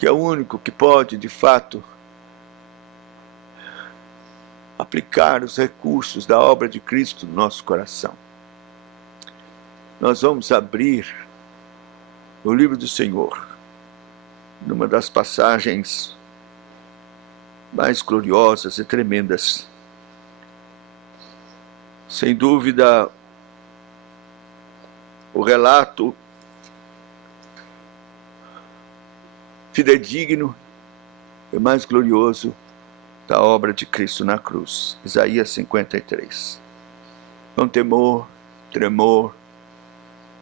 que é o único que pode, de fato, aplicar os recursos da obra de Cristo no nosso coração. Nós vamos abrir o livro do Senhor, numa das passagens mais gloriosas e tremendas. Sem dúvida, o relato fidedigno e mais glorioso da obra de Cristo na cruz. Isaías 53. Com temor, tremor,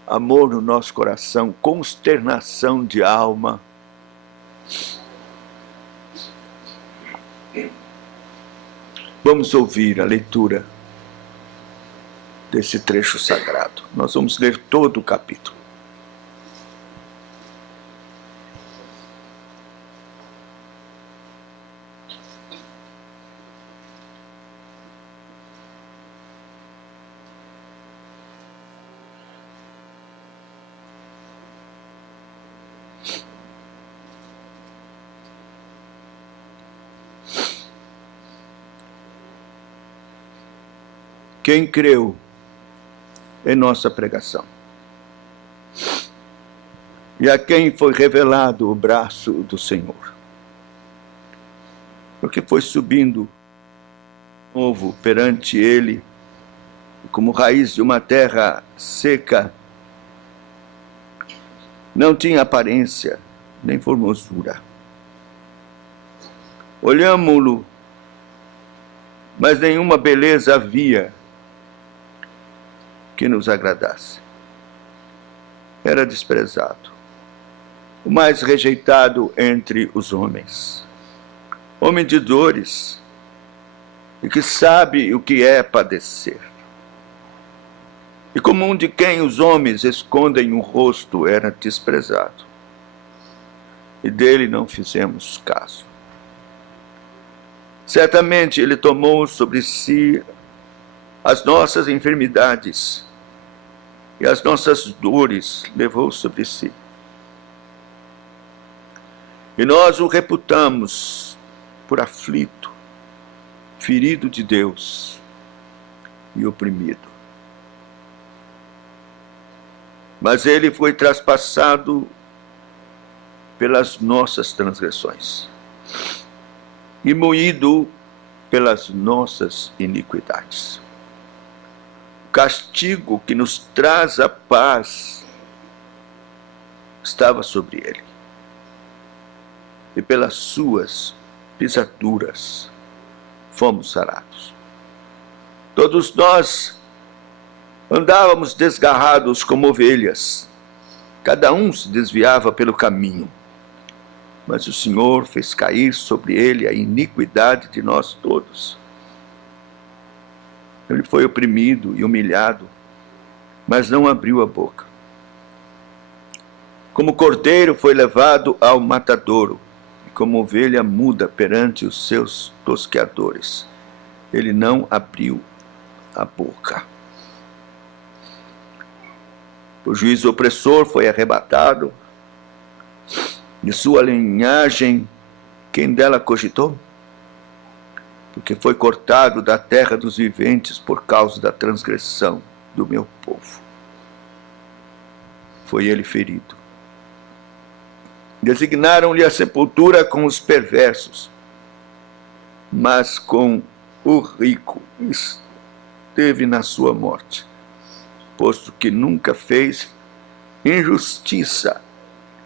amor no nosso coração, consternação de alma. Vamos ouvir a leitura desse trecho sagrado. Nós vamos ler todo o capítulo. Quem creu em nossa pregação, e a quem foi revelado o braço do Senhor, porque foi subindo novo perante ele, como raiz de uma terra seca, não tinha aparência nem formosura. Olhámo-lo, mas nenhuma beleza havia que nos agradasse. Era desprezado, o mais rejeitado entre os homens, homem de dores, e que sabe o que é padecer. E como um de quem os homens escondem o rosto, era desprezado, e dele não fizemos caso. Certamente ele tomou sobre si as nossas enfermidades, e as nossas dores levou sobre si. E nós o reputamos por aflito, ferido de Deus e oprimido. Mas ele foi traspassado pelas nossas transgressões e moído pelas nossas iniquidades. O castigo que nos traz a paz estava sobre ele, e pelas suas pisaduras fomos sarados. Todos nós andávamos desgarrados como ovelhas, cada um se desviava pelo caminho, mas o Senhor fez cair sobre ele a iniquidade de nós todos. Ele foi oprimido e humilhado, mas não abriu a boca. Como cordeiro foi levado ao matadouro, e como ovelha muda perante os seus tosqueadores, ele não abriu a boca. O juiz opressor foi arrebatado, de sua linhagem, quem dela cogitou? Porque foi cortado da terra dos viventes por causa da transgressão do meu povo. Foi ele ferido. Designaram-lhe a sepultura com os perversos, mas com o rico esteve na sua morte, posto que nunca fez injustiça,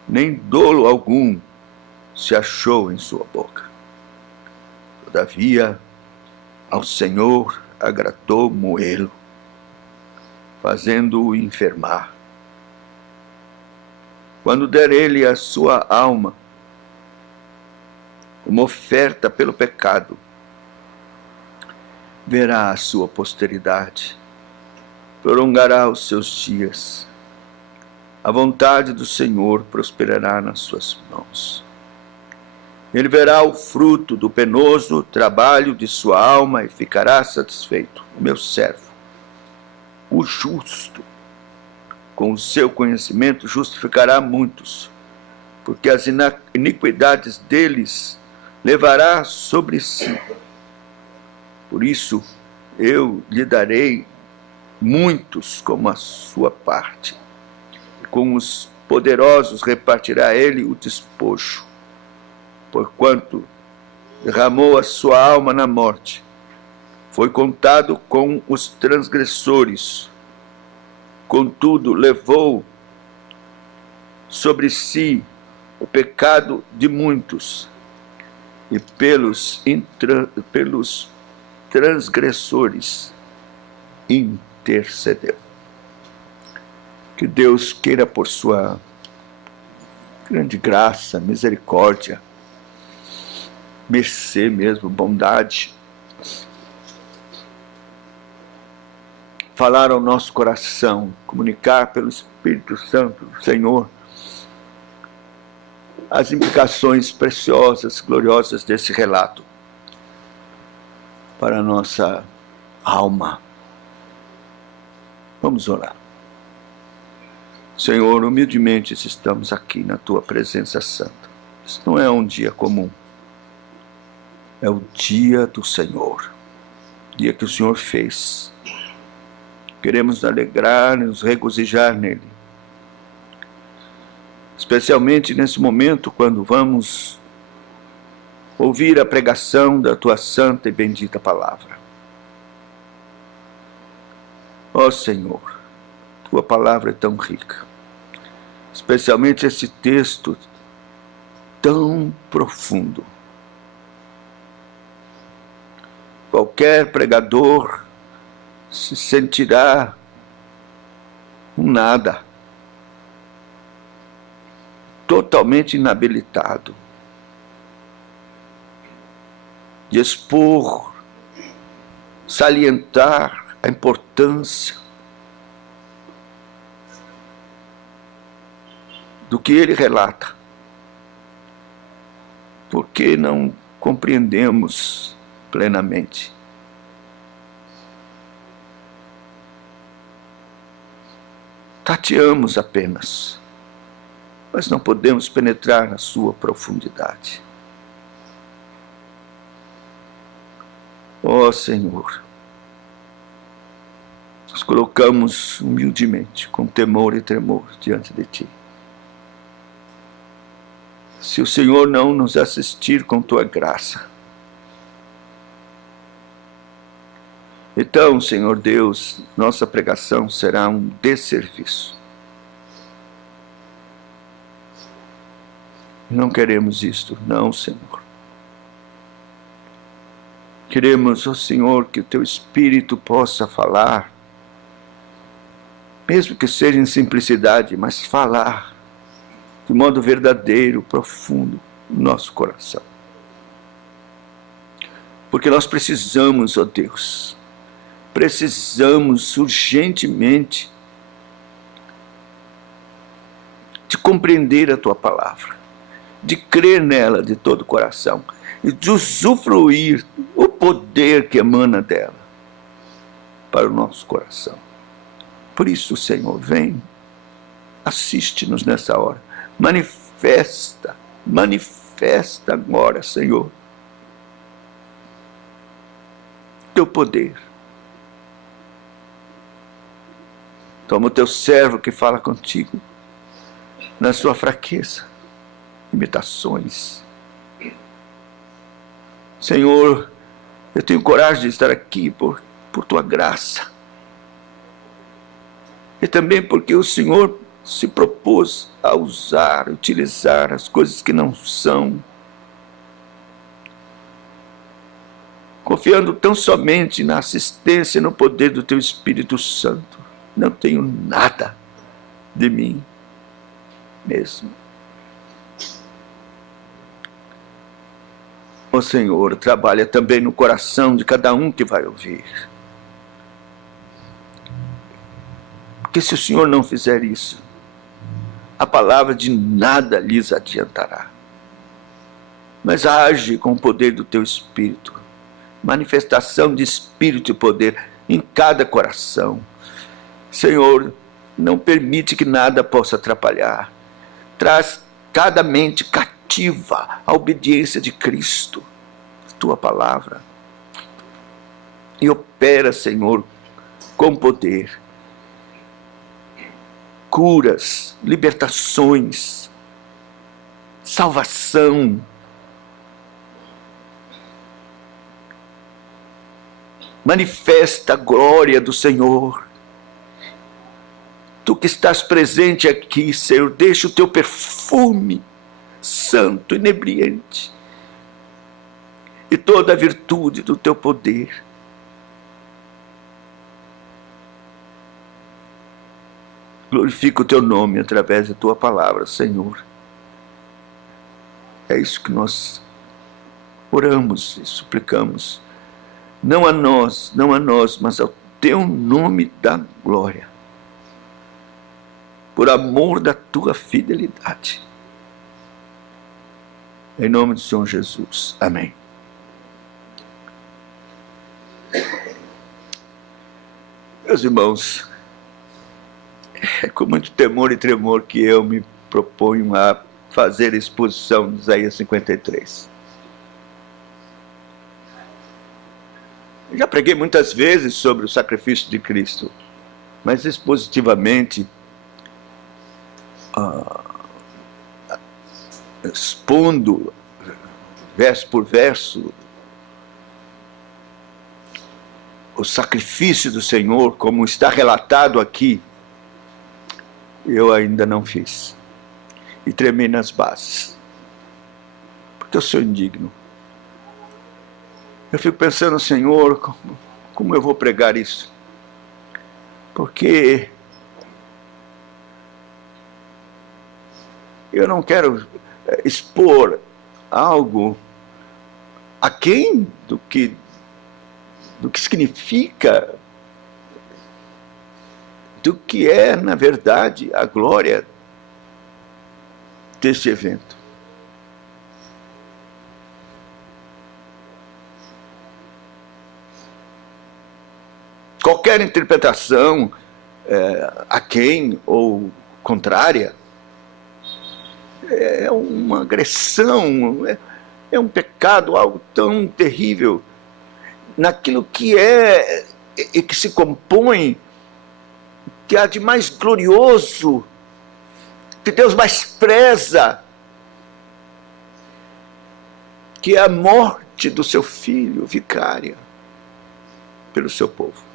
nem dolo algum se achou em sua boca. Todavia, ao Senhor agradou moê-lo, fazendo-o enfermar. Quando der ele a sua alma, uma oferta pelo pecado, verá a sua posteridade, prolongará os seus dias. A vontade do Senhor prosperará nas suas mãos. Ele verá o fruto do penoso trabalho de sua alma e ficará satisfeito. O meu servo, o justo, com o seu conhecimento justificará muitos, porque as iniquidades deles levará sobre si. Por isso, eu lhe darei muitos como a sua parte. E com os poderosos repartirá ele o despojo, porquanto derramou a sua alma na morte. Foi contado com os transgressores. Contudo, levou sobre si o pecado de muitos, e pelos transgressores intercedeu. Que Deus queira, por sua grande graça, misericórdia, mercê mesmo, bondade, falar ao nosso coração, comunicar pelo Espírito Santo do Senhor as implicações preciosas, gloriosas desse relato para a nossa alma. Vamos orar. Senhor, humildemente estamos aqui na Tua presença santa. Isso não é um dia comum. É o dia do Senhor. Dia que o Senhor fez. Queremos nos alegrar e nos regozijar nele. Especialmente nesse momento, quando vamos ouvir a pregação da Tua santa e bendita palavra. Ó Senhor, Tua palavra é tão rica, especialmente esse texto tão profundo. Qualquer pregador se sentirá um nada, totalmente inabilitado de expor, salientar a importância do que ele relata, porque não compreendemos plenamente. Tateamos apenas, mas não podemos penetrar na sua profundidade. Ó Senhor, nos colocamos humildemente, com temor e tremor diante de Ti. Se o Senhor não nos assistir com Tua graça, então, Senhor Deus, nossa pregação será um desserviço. Não queremos isto, não, Senhor. Queremos, ó Senhor, que o Teu Espírito possa falar, mesmo que seja em simplicidade, mas falar de modo verdadeiro, profundo, no nosso coração. Porque nós precisamos, ó Deus, precisamos urgentemente de compreender a Tua palavra, de crer nela de todo o coração e de usufruir o poder que emana dela para o nosso coração. Por isso, Senhor, vem, assiste-nos nessa hora, manifesta agora, Senhor, Teu poder. Toma o Teu servo que fala contigo na sua fraqueza, limitações. Senhor, eu tenho coragem de estar aqui por Tua graça. E também porque o Senhor se propôs a utilizar as coisas que não são, confiando tão somente na assistência e no poder do Teu Espírito Santo. Não tenho nada de mim mesmo. Ó Senhor, trabalha também no coração de cada um que vai ouvir. Porque se o Senhor não fizer isso, a palavra de nada lhes adiantará. Mas age com o poder do Teu Espírito, manifestação de Espírito e poder em cada coração. Senhor, não permite que nada possa atrapalhar. Traz cada mente cativa à obediência de Cristo, tua palavra. E opera, Senhor, com poder. Curas, libertações, salvação. Manifesta a glória do Senhor. Tu que estás presente aqui, Senhor, deixa o teu perfume santo, inebriante, e toda a virtude do teu poder. Glorifica o teu nome através da tua palavra, Senhor. É isso que nós oramos e suplicamos. Não a nós, mas ao teu nome da glória. Por amor da tua fidelidade. Em nome do Senhor Jesus. Amém. Meus irmãos, é com muito temor e tremor que eu me proponho a fazer a exposição de Isaías 53. Eu já preguei muitas vezes sobre o sacrifício de Cristo, mas expositivamente, expondo verso por verso o sacrifício do Senhor, como está relatado aqui, eu ainda não fiz. E tremi nas bases, porque eu sou indigno. Eu fico pensando, Senhor, como eu vou pregar isso? Porque eu não quero expor algo aquém do que significa, do que é, na verdade, a glória deste evento. Qualquer interpretação aquém ou contrária é uma agressão, é um pecado, algo tão terrível naquilo que é e que se compõe, que há de mais glorioso, que Deus mais preza, que é a morte do seu filho vicária pelo seu povo.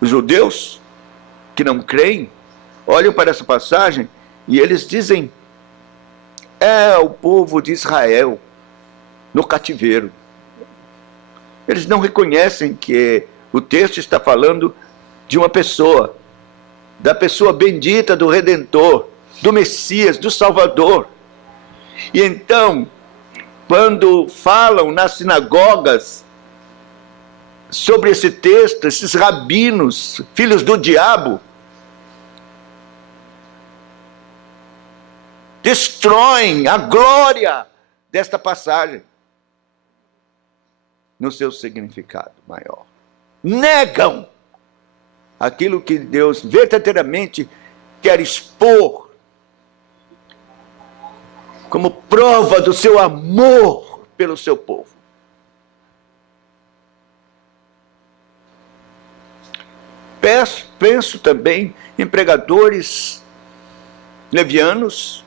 Os judeus que não creem olham para essa passagem e eles dizem: é o povo de Israel no cativeiro. Eles não reconhecem que o texto está falando de uma pessoa, da pessoa bendita do Redentor, do Messias, do Salvador. E então, quando falam nas sinagogas sobre esse texto, esses rabinos, filhos do diabo, destroem a glória desta passagem no seu significado maior. Negam aquilo que Deus verdadeiramente quer expor como prova do seu amor pelo seu povo. Penso também em pregadores levianos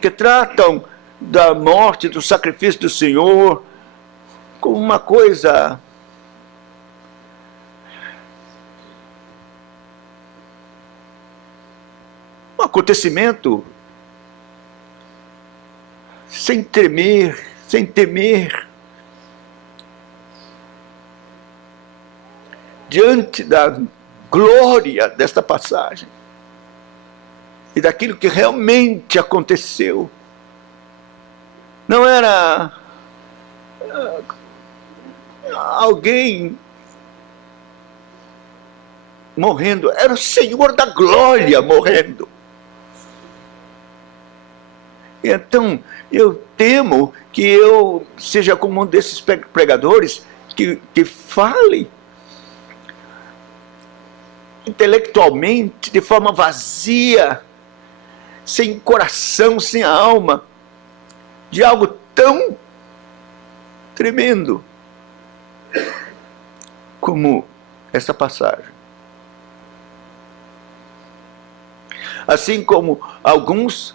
que tratam da morte, do sacrifício do Senhor como uma coisa um acontecimento sem temer diante da glória desta passagem e daquilo que realmente aconteceu. Não era alguém morrendo, era o Senhor da glória morrendo. Então, eu temo que eu seja como um desses pregadores que fale intelectualmente, de forma vazia, sem coração, sem alma, de algo tão tremendo como essa passagem. Assim como alguns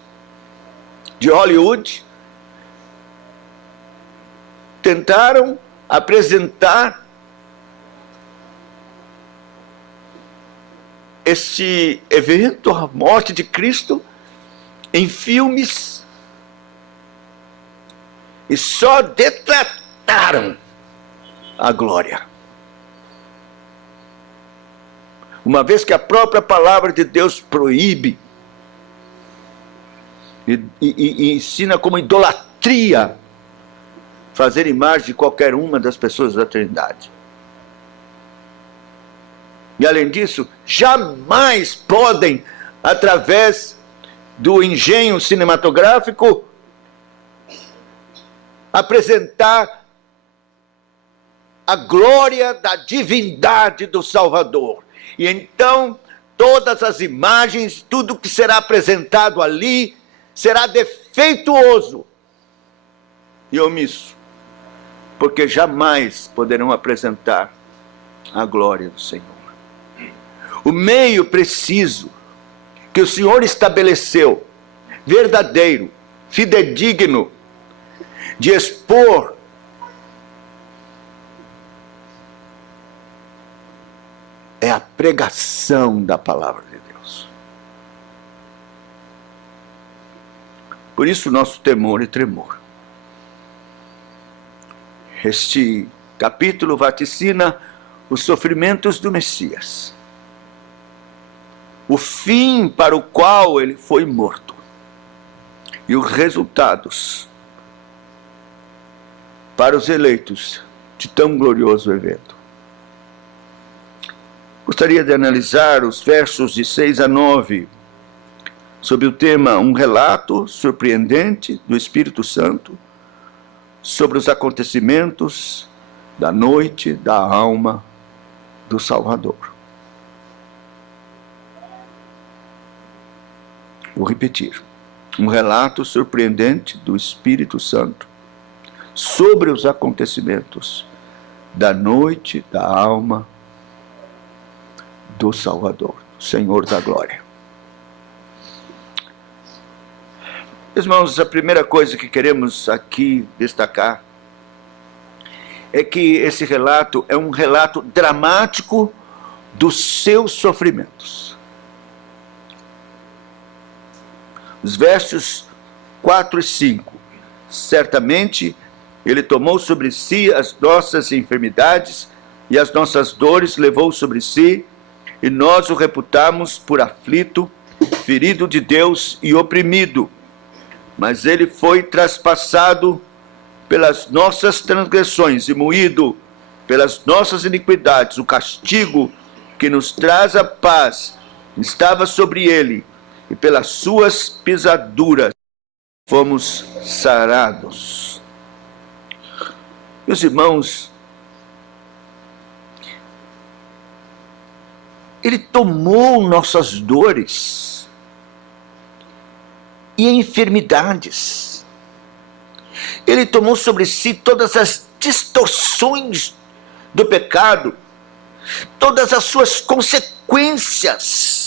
de Hollywood tentaram apresentar este evento, a morte de Cristo, em filmes, e só detrataram a glória. Uma vez que a própria palavra de Deus proíbe e ensina como idolatria fazer imagem de qualquer uma das pessoas da Trindade. E além disso, jamais podem, através do engenho cinematográfico, apresentar a glória da divindade do Salvador. E então, todas as imagens, tudo que será apresentado ali, será defeituoso e omisso, porque jamais poderão apresentar a glória do Senhor. O meio preciso que o Senhor estabeleceu, verdadeiro, fidedigno, de expor é a pregação da palavra de Deus. Por isso nosso temor e tremor. Este capítulo vaticina os sofrimentos do Messias, o fim para o qual ele foi morto e os resultados para os eleitos de tão glorioso evento. Gostaria de analisar os versos de 6 a 9 sobre o tema um relato surpreendente do Espírito Santo sobre os acontecimentos da noite da alma do Salvador. Vou repetir. Um relato surpreendente do Espírito Santo sobre os acontecimentos da noite da alma do Salvador, Senhor da Glória. Irmãos, a primeira coisa que queremos aqui destacar é que esse relato é um relato dramático dos seus sofrimentos. Os versos 4 e 5. Certamente ele tomou sobre si as nossas enfermidades e as nossas dores levou sobre si, e nós o reputamos por aflito, ferido de Deus e oprimido. Mas ele foi traspassado pelas nossas transgressões e moído pelas nossas iniquidades. O castigo que nos traz a paz estava sobre ele, e pelas suas pisaduras fomos sarados. Meus irmãos, ele tomou nossas dores e enfermidades. Ele tomou sobre si todas as distorções do pecado, todas as suas consequências.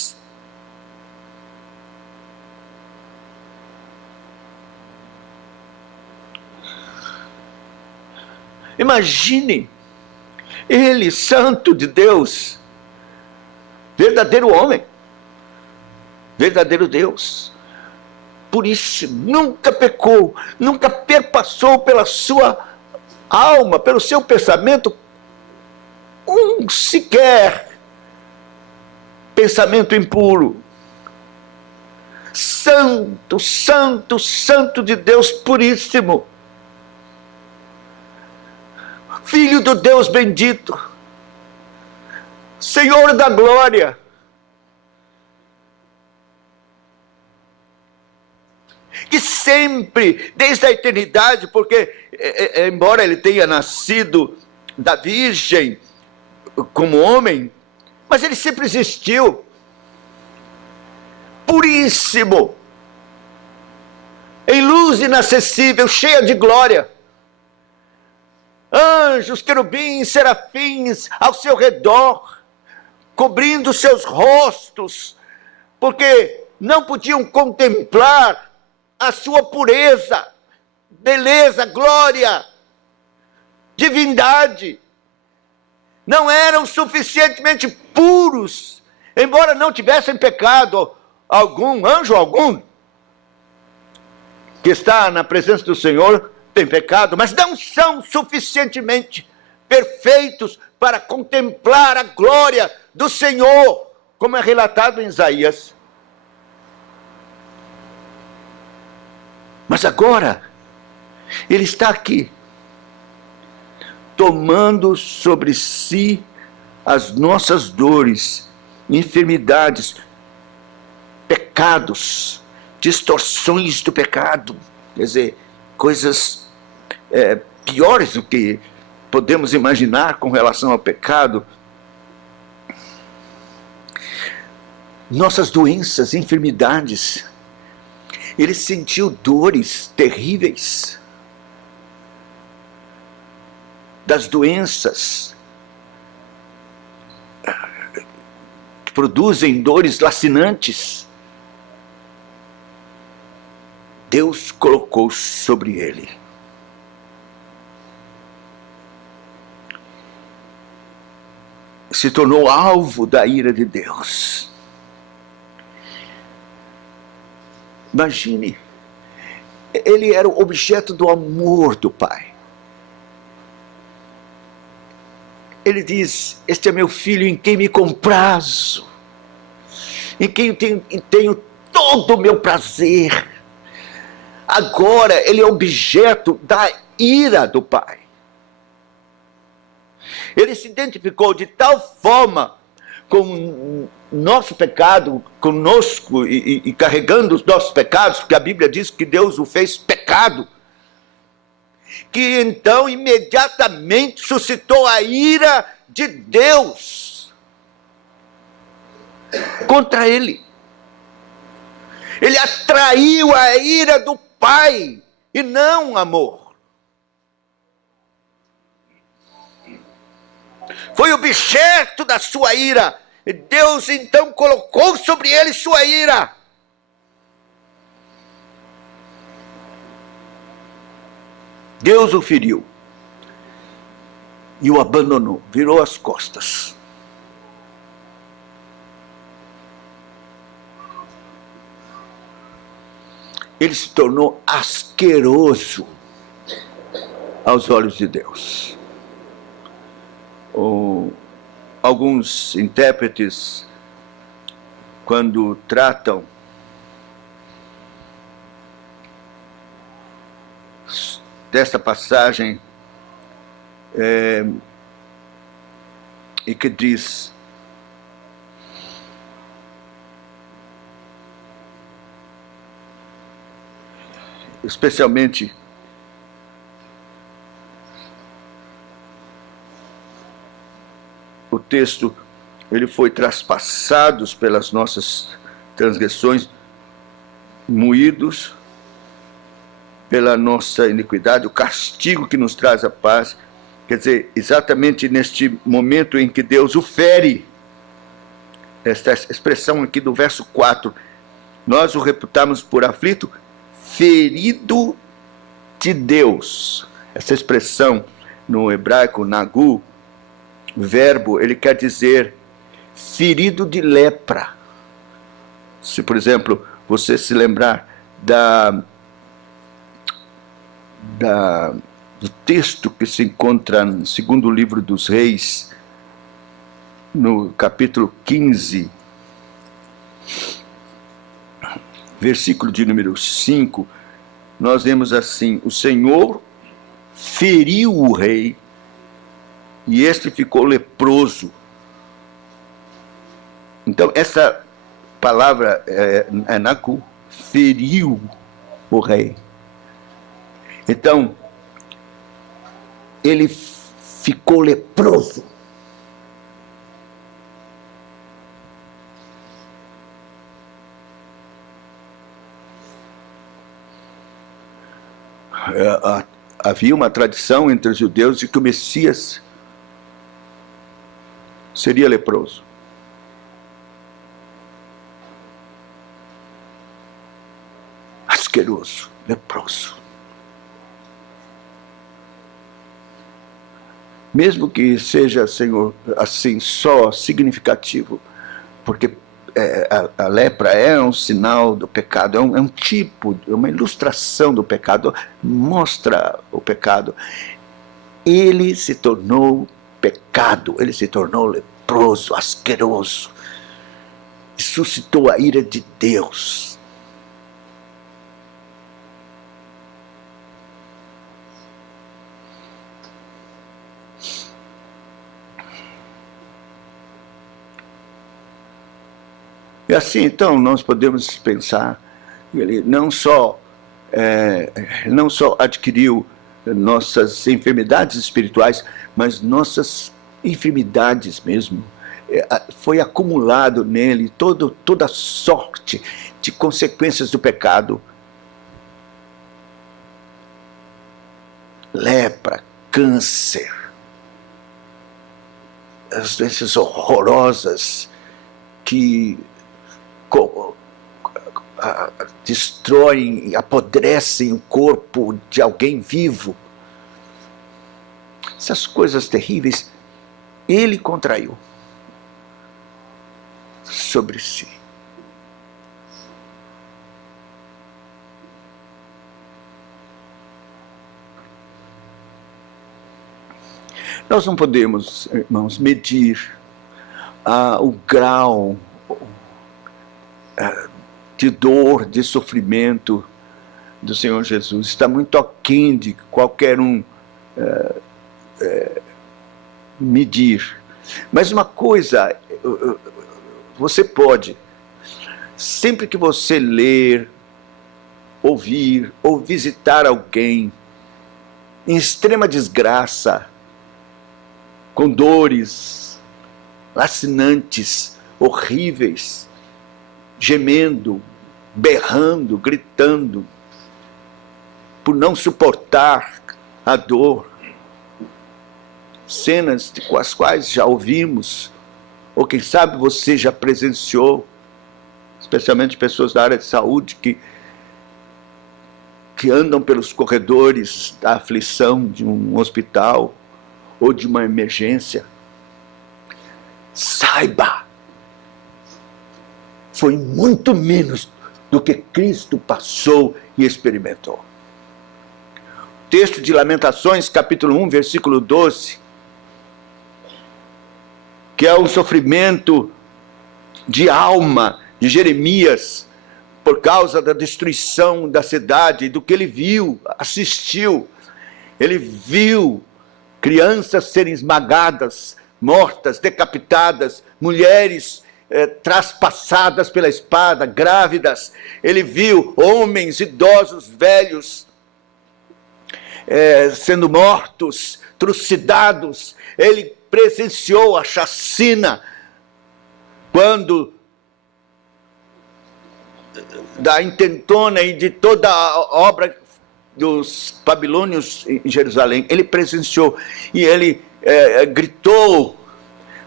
Imagine ele, santo de Deus, verdadeiro homem, verdadeiro Deus, puríssimo, nunca pecou, nunca perpassou pela sua alma, pelo seu pensamento, sequer pensamento impuro. Santo, santo, santo de Deus puríssimo, Filho do Deus bendito, Senhor da glória, que sempre, desde a eternidade, porque embora ele tenha nascido da Virgem como homem, Mas ele sempre existiu. Puríssimo, em luz inacessível, cheia de glória. Anjos, querubins, serafins ao seu redor, cobrindo seus rostos, porque não podiam contemplar a sua pureza, beleza, glória, divindade. Não eram suficientemente puros, embora não tivessem pecado algum, anjo algum, que está na presença do Senhor, tem pecado, mas não são suficientemente perfeitos para contemplar a glória do Senhor, como é relatado em Isaías. Mas agora, ele está aqui, tomando sobre si as nossas dores, enfermidades, pecados, distorções do pecado, quer dizer, coisas piores do que podemos imaginar com relação ao pecado. Nossas doenças, enfermidades. Ele sentiu dores terríveis das doenças que produzem dores lacinantes. Deus colocou sobre ele. Se tornou alvo da ira de Deus. Imagine, ele era o objeto do amor do Pai. Ele diz: este é meu filho em quem me comprazo, em quem tenho todo o meu prazer. Agora ele é objeto da ira do Pai. Ele se identificou de tal forma com o nosso pecado, conosco, e carregando os nossos pecados, porque a Bíblia diz que Deus o fez pecado, que então imediatamente suscitou a ira de Deus contra ele. Ele atraiu a ira do Pai e não amor. Foi objeto da sua ira. E Deus então colocou sobre ele sua ira. Deus o feriu e o abandonou, virou as costas. Ele se tornou asqueroso aos olhos de Deus. Alguns intérpretes, quando tratam dessa passagem, e que diz: especialmente o texto, ele foi traspassado pelas nossas transgressões, moídos pela nossa iniquidade, o castigo que nos traz a paz. Quer dizer, exatamente neste momento em que Deus o fere, esta expressão aqui do verso 4, nós o reputamos por aflito, ferido de Deus. Essa expressão no hebraico, nagu, verbo, ele quer dizer ferido de lepra. Se, por exemplo, você se lembrar do texto que se encontra no segundo livro dos Reis, no capítulo 15, versículo de número 5, nós vemos assim: o Senhor feriu o rei e este ficou leproso. Então, essa palavra é naku, feriu o rei. Então, ele ficou leproso. Havia uma tradição entre os judeus de que o Messias seria leproso. Asqueroso, leproso. Mesmo que seja, Senhor, assim, só significativo, porque a lepra é um sinal do pecado, é um tipo, é uma ilustração do pecado, mostra o pecado. Ele se tornou pecado, ele se tornou leproso, asqueroso, e suscitou a ira de Deus. E assim, então, nós podemos pensar, ele não só adquiriu nossas enfermidades espirituais, mas nossas enfermidades mesmo. Foi acumulado nele toda sorte de consequências do pecado. Lepra, câncer, as doenças horrorosas que destroem, apodrecem o corpo de alguém vivo. Essas coisas terríveis, ele contraiu sobre si. Nós não podemos, irmãos, medir o grau de dor, de sofrimento do Senhor Jesus. Está muito aquém de qualquer um medir. Mas uma coisa, você pode, sempre que você ler, ouvir ou visitar alguém em extrema desgraça, com dores lacinantes, horríveis, gemendo, berrando, gritando, por não suportar a dor. Cenas com as quais já ouvimos, ou quem sabe você já presenciou, especialmente pessoas da área de saúde que andam pelos corredores da aflição de um hospital ou de uma emergência. Saiba, foi muito menos do que Cristo passou e experimentou. O texto de Lamentações, capítulo 1, versículo 12, que é um sofrimento de alma de Jeremias, por causa da destruição da cidade, do que ele viu, assistiu. Ele viu crianças serem esmagadas, mortas, decapitadas, mulheres traspassadas pela espada, grávidas. Ele viu homens, idosos, velhos, sendo mortos, trucidados. Ele presenciou a chacina, quando da intentona e de toda a obra dos babilônios em Jerusalém. Ele presenciou e ele gritou,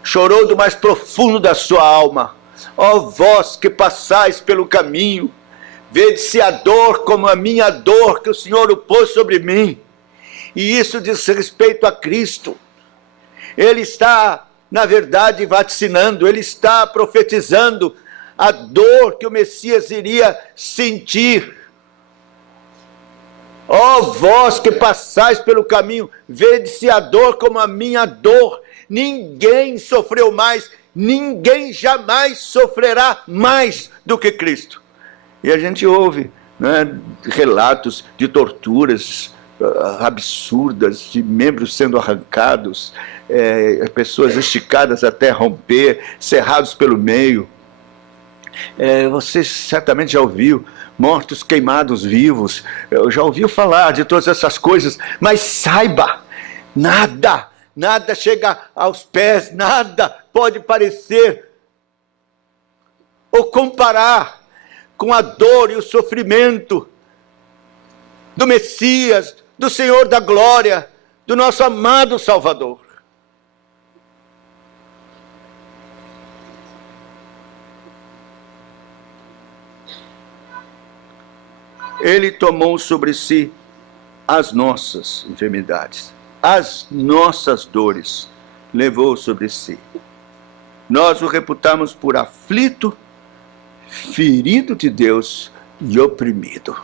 chorou do mais profundo da sua alma: ó vós que passais pelo caminho, vede-se a dor como a minha dor que o Senhor o pôs sobre mim. E isso diz respeito a Cristo. Ele está, na verdade, vaticinando, ele está profetizando a dor que o Messias iria sentir. Ó vós que passais pelo caminho, vede-se a dor como a minha dor. Ninguém sofreu mais, ninguém jamais sofrerá mais do que Cristo. E a gente ouve, né, relatos de torturas absurdas, de membros sendo arrancados, pessoas esticadas até romper, cerrados pelo meio. Você certamente já ouviu mortos queimados vivos, eu já ouviu falar de todas essas coisas, mas saiba, nada chega aos pés, nada pode parecer ou comparar com a dor e o sofrimento do Messias, do Senhor da glória, do nosso amado Salvador. Ele tomou sobre si as nossas enfermidades, as nossas dores, levou sobre si. Nós o reputamos por aflito, ferido de Deus e oprimido.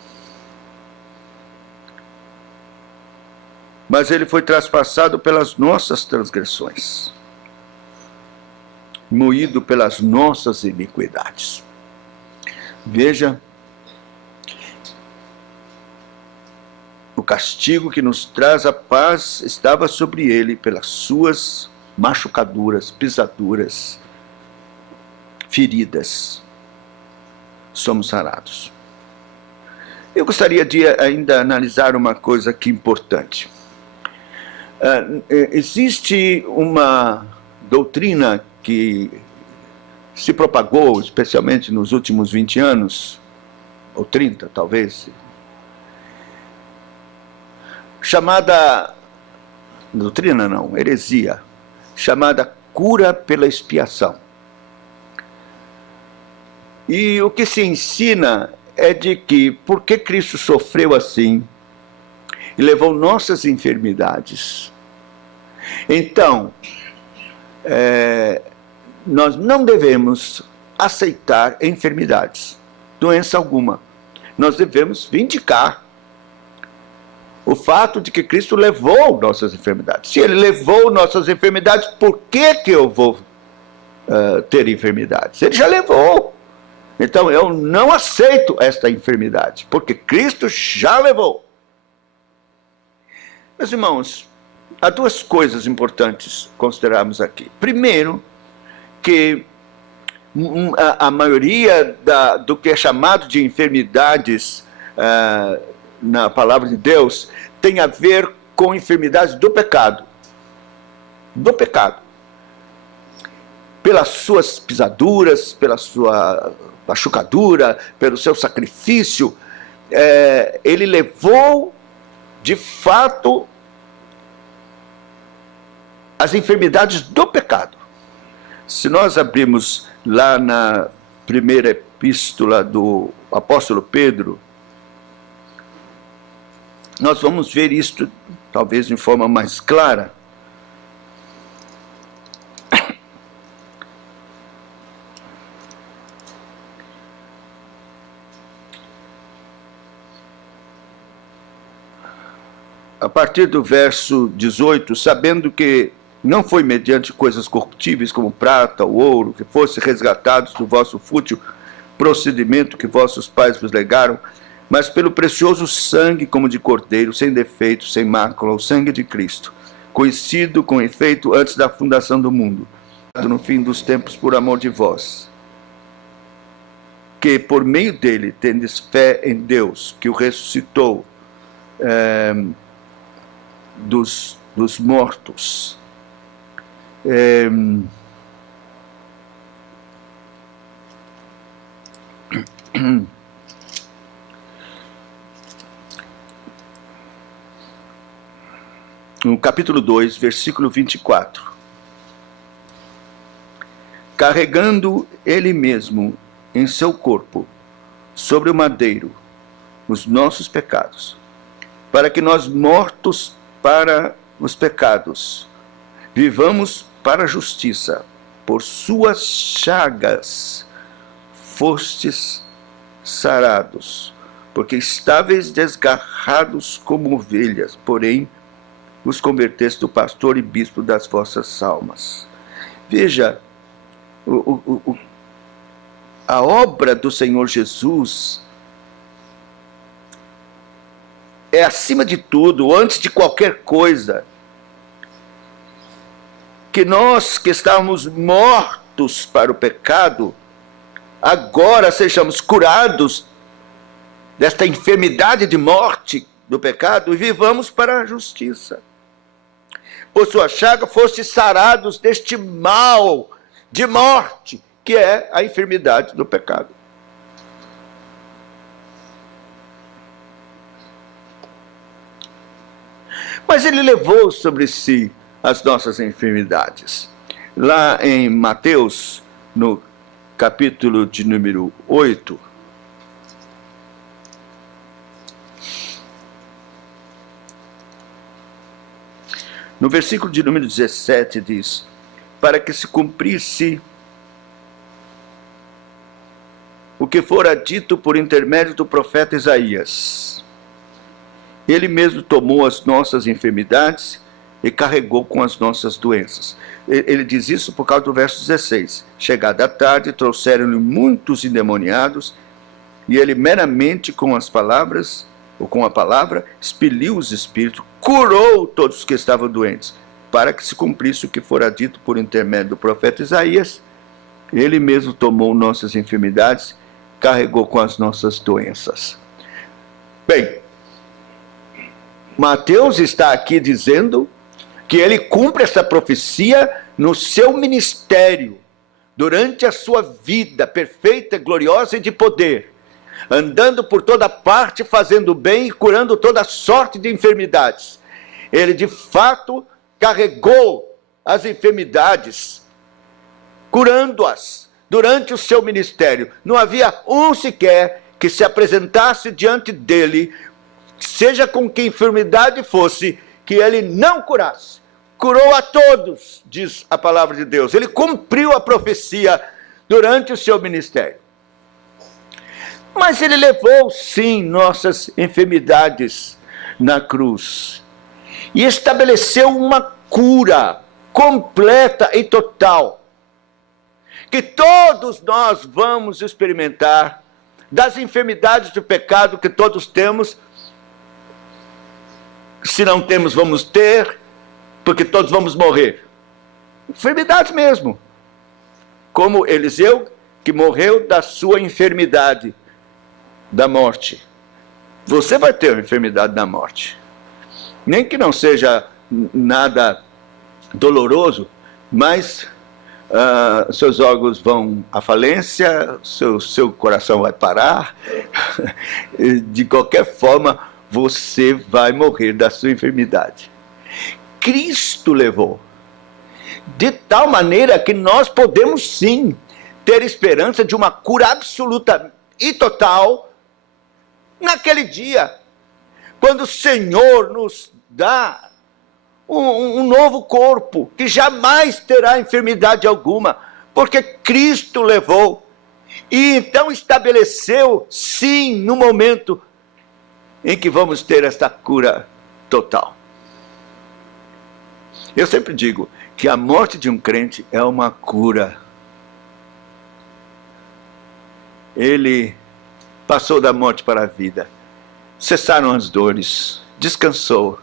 Mas ele foi traspassado pelas nossas transgressões, moído pelas nossas iniquidades. Veja, o castigo que nos traz a paz estava sobre ele pelas suas machucaduras, pisaduras, feridas. Somos sarados. Eu gostaria de ainda analisar uma coisa aqui importante. Existe uma doutrina que se propagou, especialmente nos últimos 20 anos, ou 30 talvez, chamada, doutrina não, heresia, chamada cura pela expiação. E o que se ensina é de que, porque Cristo sofreu assim, e levou nossas enfermidades, então, nós não devemos aceitar enfermidades, doença alguma. Nós devemos vindicar o fato de que Cristo levou nossas enfermidades. Se ele levou nossas enfermidades, por que eu vou ter enfermidades? Ele já levou. Então eu não aceito esta enfermidade, porque Cristo já levou. Meus irmãos, há duas coisas importantes considerarmos aqui. Primeiro, que a maioria do que é chamado de enfermidades na palavra de Deus tem a ver com enfermidades do pecado. Do pecado. Pelas suas pisaduras, pela sua machucadura, pelo seu sacrifício, ele levou, de fato, as enfermidades do pecado. Se nós abrirmos lá na primeira epístola do apóstolo Pedro, nós vamos ver isto, talvez de forma mais clara. A partir do verso 18, sabendo que não foi mediante coisas corruptíveis como prata ou ouro, que fosse resgatados do vosso fútil procedimento que vossos pais vos legaram, mas pelo precioso sangue como de cordeiro, sem defeito, sem mácula, o sangue de Cristo, conhecido com efeito antes da fundação do mundo, no fim dos tempos por amor de vós, que por meio dele tendes fé em Deus, que o ressuscitou dos mortos. No capítulo 2, versículo 24. Carregando ele mesmo em seu corpo, sobre o madeiro, os nossos pecados, para que nós, mortos para os pecados, vivamos para a justiça. Por suas chagas fostes sarados, porque estáveis desgarrados como ovelhas, porém vos converteste do pastor e bispo das vossas almas. Veja, a obra do Senhor Jesus é, acima de tudo, antes de qualquer coisa, que nós que estávamos mortos para o pecado, agora sejamos curados desta enfermidade de morte do pecado e vivamos para a justiça. Por sua chaga fostes sarados deste mal de morte, que é a enfermidade do pecado. Mas ele levou sobre si as nossas enfermidades. Lá em Mateus, no capítulo de número 8, no versículo de número 17 diz: para que se cumprisse o que fora dito por intermédio do profeta Isaías. Ele mesmo tomou as nossas enfermidades e carregou com as nossas doenças. Ele diz isso por causa do verso 16. Chegada a tarde, trouxeram-lhe muitos endemoniados, e ele meramente com as palavras, ou com a palavra, expeliu os espíritos, curou todos os que estavam doentes, para que se cumprisse o que fora dito por intermédio do profeta Isaías. Ele mesmo tomou nossas enfermidades, carregou com as nossas doenças. Bem, Mateus está aqui dizendo que ele cumpre essa profecia no seu ministério, durante a sua vida perfeita, gloriosa e de poder, andando por toda parte, fazendo bem e curando toda sorte de enfermidades. Ele de fato carregou as enfermidades, curando-as durante o seu ministério. Não havia um sequer que se apresentasse diante dele, seja com que enfermidade fosse, que ele não curasse. Curou a todos, diz a palavra de Deus. Ele cumpriu a profecia durante o seu ministério. Mas ele levou, sim, nossas enfermidades na cruz e estabeleceu uma cura completa e total, que todos nós vamos experimentar, das enfermidades do pecado que todos temos. Se não temos, vamos ter, porque todos vamos morrer. Enfermidades mesmo. Como Eliseu, que morreu da sua enfermidade, da morte. Você vai ter uma enfermidade da morte. Nem que não seja nada doloroso, mas seus órgãos vão à falência, seu coração vai parar. De qualquer forma, você vai morrer da sua enfermidade. Cristo levou. De tal maneira que nós podemos sim ter esperança de uma cura absoluta e total naquele dia, quando o Senhor nos dá um novo corpo, que jamais terá enfermidade alguma, porque Cristo levou. E então estabeleceu, sim, no momento em que vamos ter esta cura total. Eu sempre digo que a morte de um crente é uma cura. Ele passou da morte para a vida. Cessaram as dores, descansou.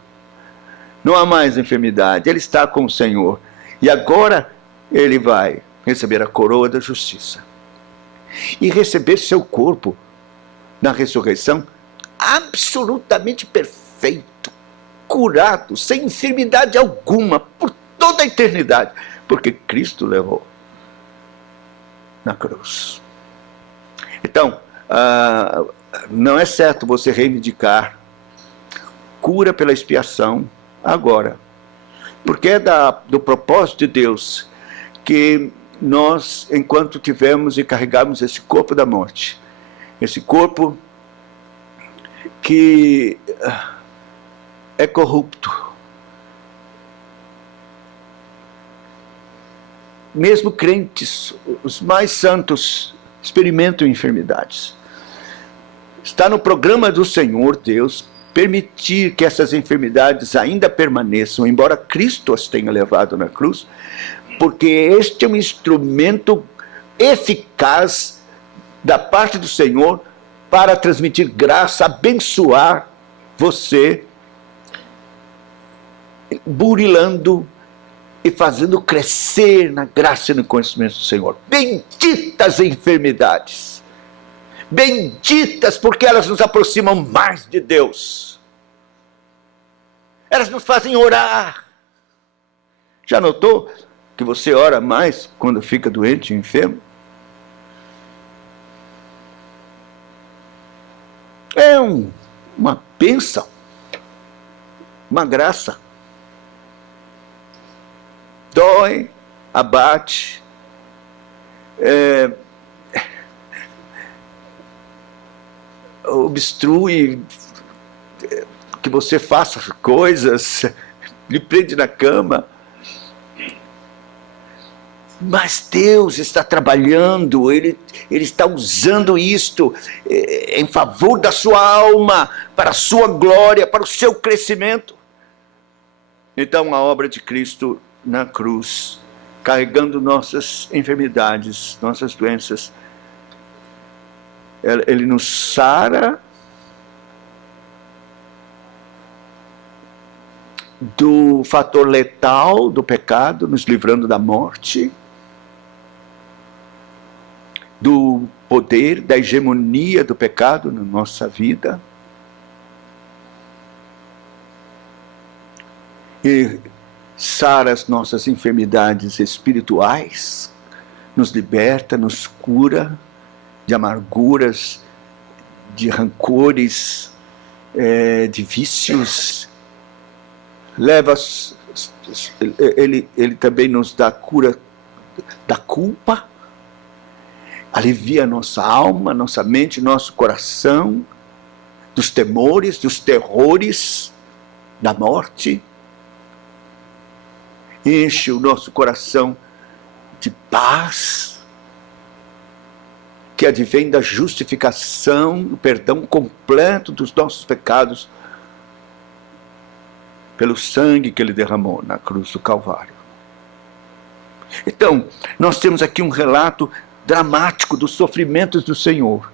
Não há mais enfermidade, ele está com o Senhor. E agora ele vai receber a coroa da justiça. E receber seu corpo na ressurreição absolutamente perfeito, curado, sem enfermidade alguma, por toda a eternidade, porque Cristo levou na cruz. Então, não é certo você reivindicar cura pela expiação agora, porque é do propósito de Deus que nós, enquanto tivermos e carregarmos esse corpo da morte, esse corpo que é corrupto, mesmo crentes, os mais santos, experimentam enfermidades. Está no programa do Senhor Deus permitir que essas enfermidades ainda permaneçam, embora Cristo as tenha levado na cruz, porque este é um instrumento eficaz da parte do Senhor para transmitir graça, abençoar você, burilando e fazendo crescer na graça e no conhecimento do Senhor. Benditas enfermidades, benditas porque elas nos aproximam mais de Deus, elas nos fazem orar. Já notou que você ora mais quando fica doente e enfermo? É uma bênção. uma graça. Dói, abate, obstrui que você faça coisas, lhe prende na cama. Mas Deus está trabalhando, Ele está usando isto em favor da sua alma, para a sua glória, para o seu crescimento. Então a obra de Cristo na cruz, carregando nossas enfermidades, nossas doenças, Ele nos sara do fator letal do pecado, nos livrando da morte, do poder, da hegemonia do pecado na nossa vida. E sara as nossas enfermidades espirituais, nos liberta, nos cura de amarguras, de rancores, de vícios. Ele também nos dá a cura da culpa, alivia a nossa alma, nossa mente, nosso coração, dos temores, dos terrores da morte. Enche o nosso coração de paz, que advém da justificação, do perdão completo dos nossos pecados, pelo sangue que Ele derramou na cruz do Calvário. Então, nós temos aqui um relato dramático dos sofrimentos do Senhor.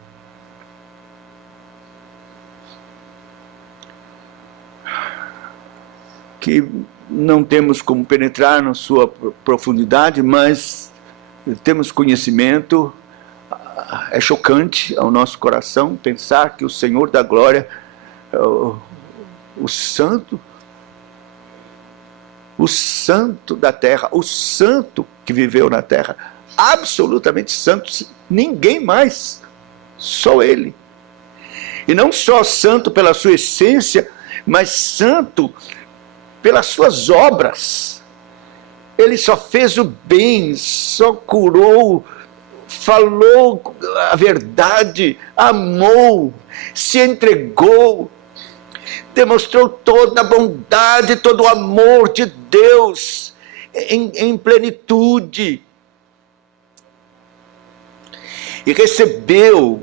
Que não temos como penetrar na sua profundidade, mas temos conhecimento. É chocante ao nosso coração pensar que o Senhor da glória, o santo da terra, o santo que viveu na terra, absolutamente santo, ninguém mais, só Ele. E não só santo pela sua essência, mas santo pelas suas obras. Ele só fez o bem, só curou, falou a verdade, amou, se entregou, demonstrou toda a bondade, todo o amor de Deus em plenitude. E recebeu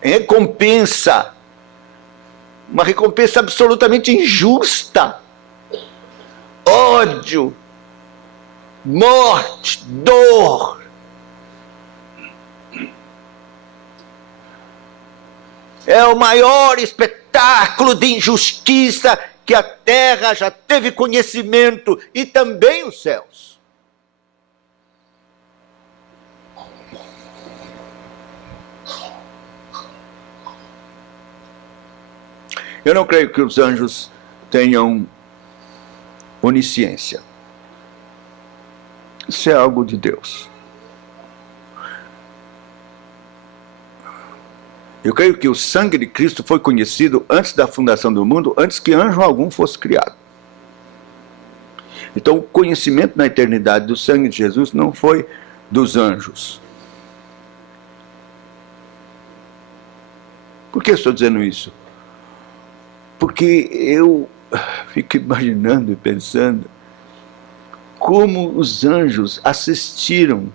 recompensa, uma recompensa absolutamente injusta, ódio, morte, dor. É o maior espetáculo de injustiça que a terra já teve conhecimento, e também os céus. Eu não creio que os anjos tenham onisciência. Isso é algo de Deus. Eu creio que o sangue de Cristo foi conhecido antes da fundação do mundo, antes que anjo algum fosse criado. Então, o conhecimento na eternidade do sangue de Jesus não foi dos anjos. Por que eu estou dizendo isso? Porque eu fico imaginando e pensando como os anjos assistiram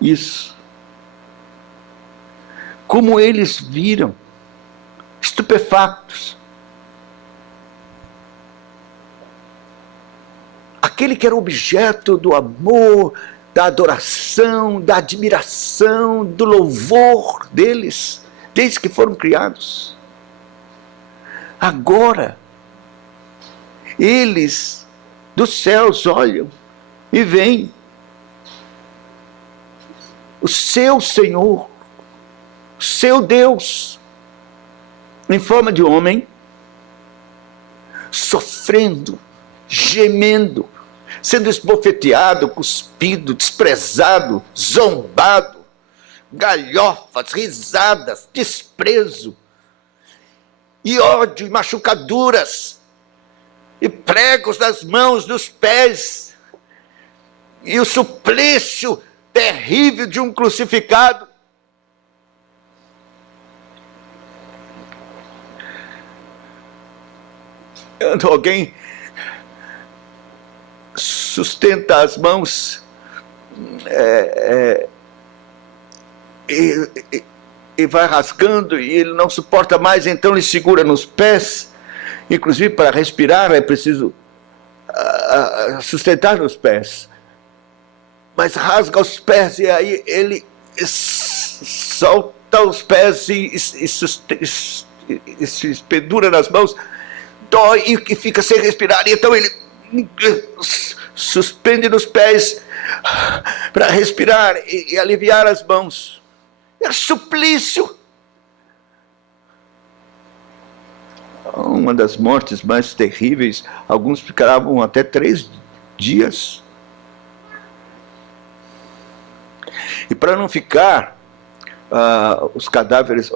isso. Como eles viram, estupefactos. Aquele que era objeto do amor, da adoração, da admiração, do louvor deles, desde que foram criados. Agora, eles dos céus olham e veem o seu Senhor, o seu Deus, em forma de homem, sofrendo, gemendo, sendo esbofeteado, cuspido, desprezado, zombado, galhofas, risadas, desprezo, e ódio e machucaduras e pregos nas mãos, nos pés, e o suplício terrível de um crucificado. Quando alguém sustenta as mãos e vai rasgando, e ele não suporta mais, então ele segura nos pés. Inclusive, para respirar é preciso sustentar nos pés. Mas rasga os pés, e aí ele solta os pés e se pendura nas mãos, dói e fica sem respirar. E então ele suspende nos pés para respirar e aliviar as mãos. É suplício. Uma das mortes mais terríveis, alguns ficavam até 3 dias. E para não ficar os cadáveres,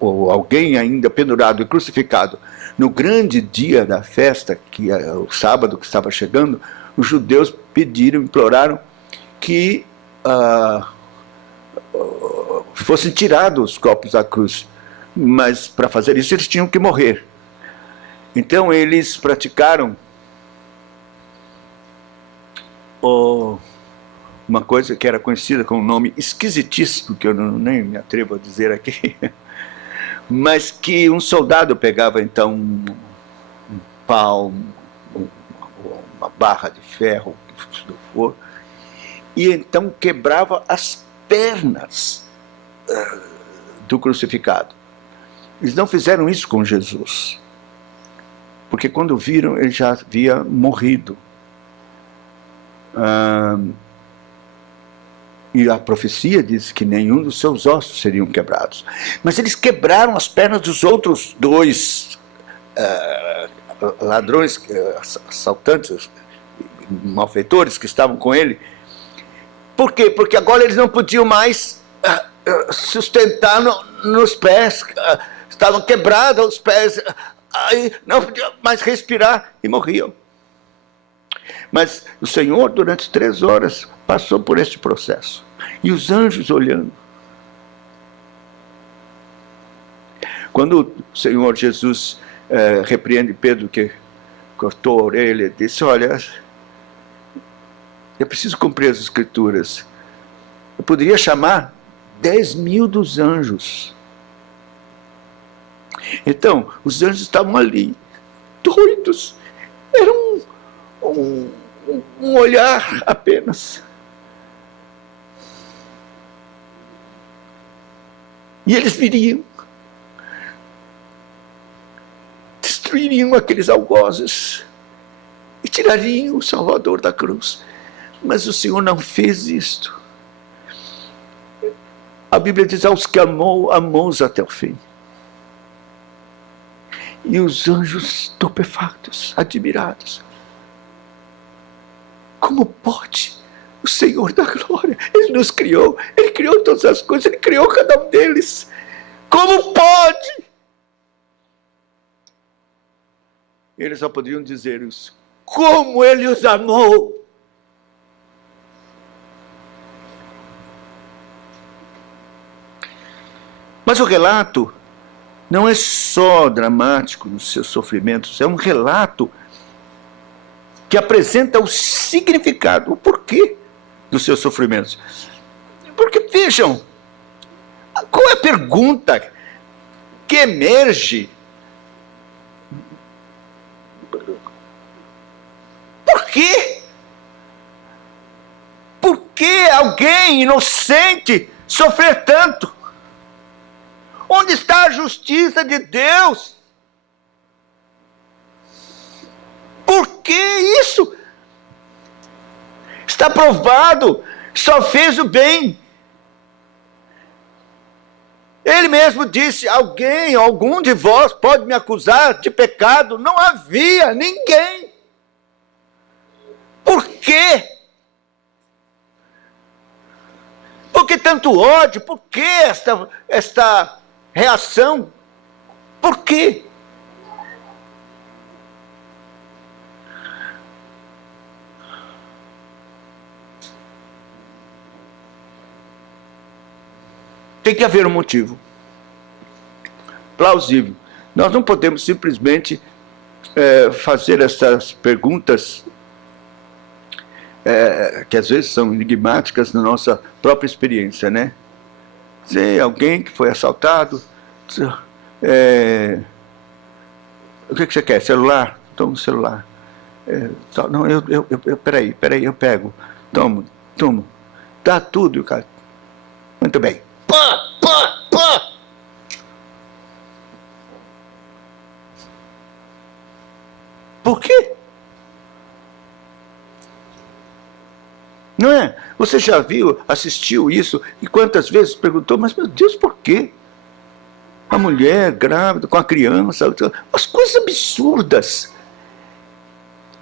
ou alguém ainda pendurado e crucificado, no grande dia da festa, que é o sábado que estava chegando, os judeus pediram, imploraram que fossem tirados os corpos da cruz. Mas para fazer isso eles tinham que morrer. Então eles praticaram uma coisa que era conhecida com um nome esquisitíssimo, que eu nem me atrevo a dizer aqui, mas que um soldado pegava então um pau, uma barra de ferro, se for, e então quebrava as pernas do crucificado. Eles não fizeram isso com Jesus, porque quando viram, ele já havia morrido. E a profecia diz que nenhum dos seus ossos seriam quebrados. Mas eles quebraram as pernas dos outros 2 ladrões, assaltantes, malfeitores que estavam com ele. Por quê? Porque agora eles não podiam mais sustentar nos pés. Estavam quebrados os pés, aí não podiam mais respirar e morriam. Mas o Senhor, durante 3 horas, passou por este processo. E os anjos olhando. Quando o Senhor Jesus repreende Pedro, que cortou a orelha, disse: olha, eu preciso cumprir as Escrituras. Eu poderia chamar 10.000 dos anjos. Então, os anjos estavam ali, doidos. Era um olhar apenas. E eles viriam, destruiriam aqueles algozes e tirariam o Salvador da cruz. Mas o Senhor não fez isto. A Bíblia diz: aos que amou, amou-os até o fim. E os anjos estupefactos, admirados. Como pode o Senhor da glória? Ele nos criou, Ele criou todas as coisas, Ele criou cada um deles. Como pode? Eles só podiam dizer isso. Como Ele os amou! Mas o relato não é só dramático nos seus sofrimentos, é um relato que apresenta o significado, o porquê dos seus sofrimentos. Porque, vejam, qual é a pergunta que emerge? Por quê? Por que alguém inocente sofrer tanto? Onde está a justiça de Deus? Por que isso? Está provado, só fez o bem. Ele mesmo disse: algum de vós pode me acusar de pecado? Não havia ninguém. Por quê? Por que tanto ódio? Por que esta reação? Por quê? Tem que haver um motivo plausível. Nós não podemos simplesmente fazer essas perguntas que às vezes são enigmáticas na nossa própria experiência, né? Se alguém que foi assaltado, o que você quer? Celular? Toma o celular. Não, peraí, eu pego. Tomo. Dá tudo, o cara. Muito bem. Pá! Por quê? Não é? Você já viu, assistiu isso, e quantas vezes perguntou, mas meu Deus, por quê? A mulher grávida, com a criança, umas coisas absurdas,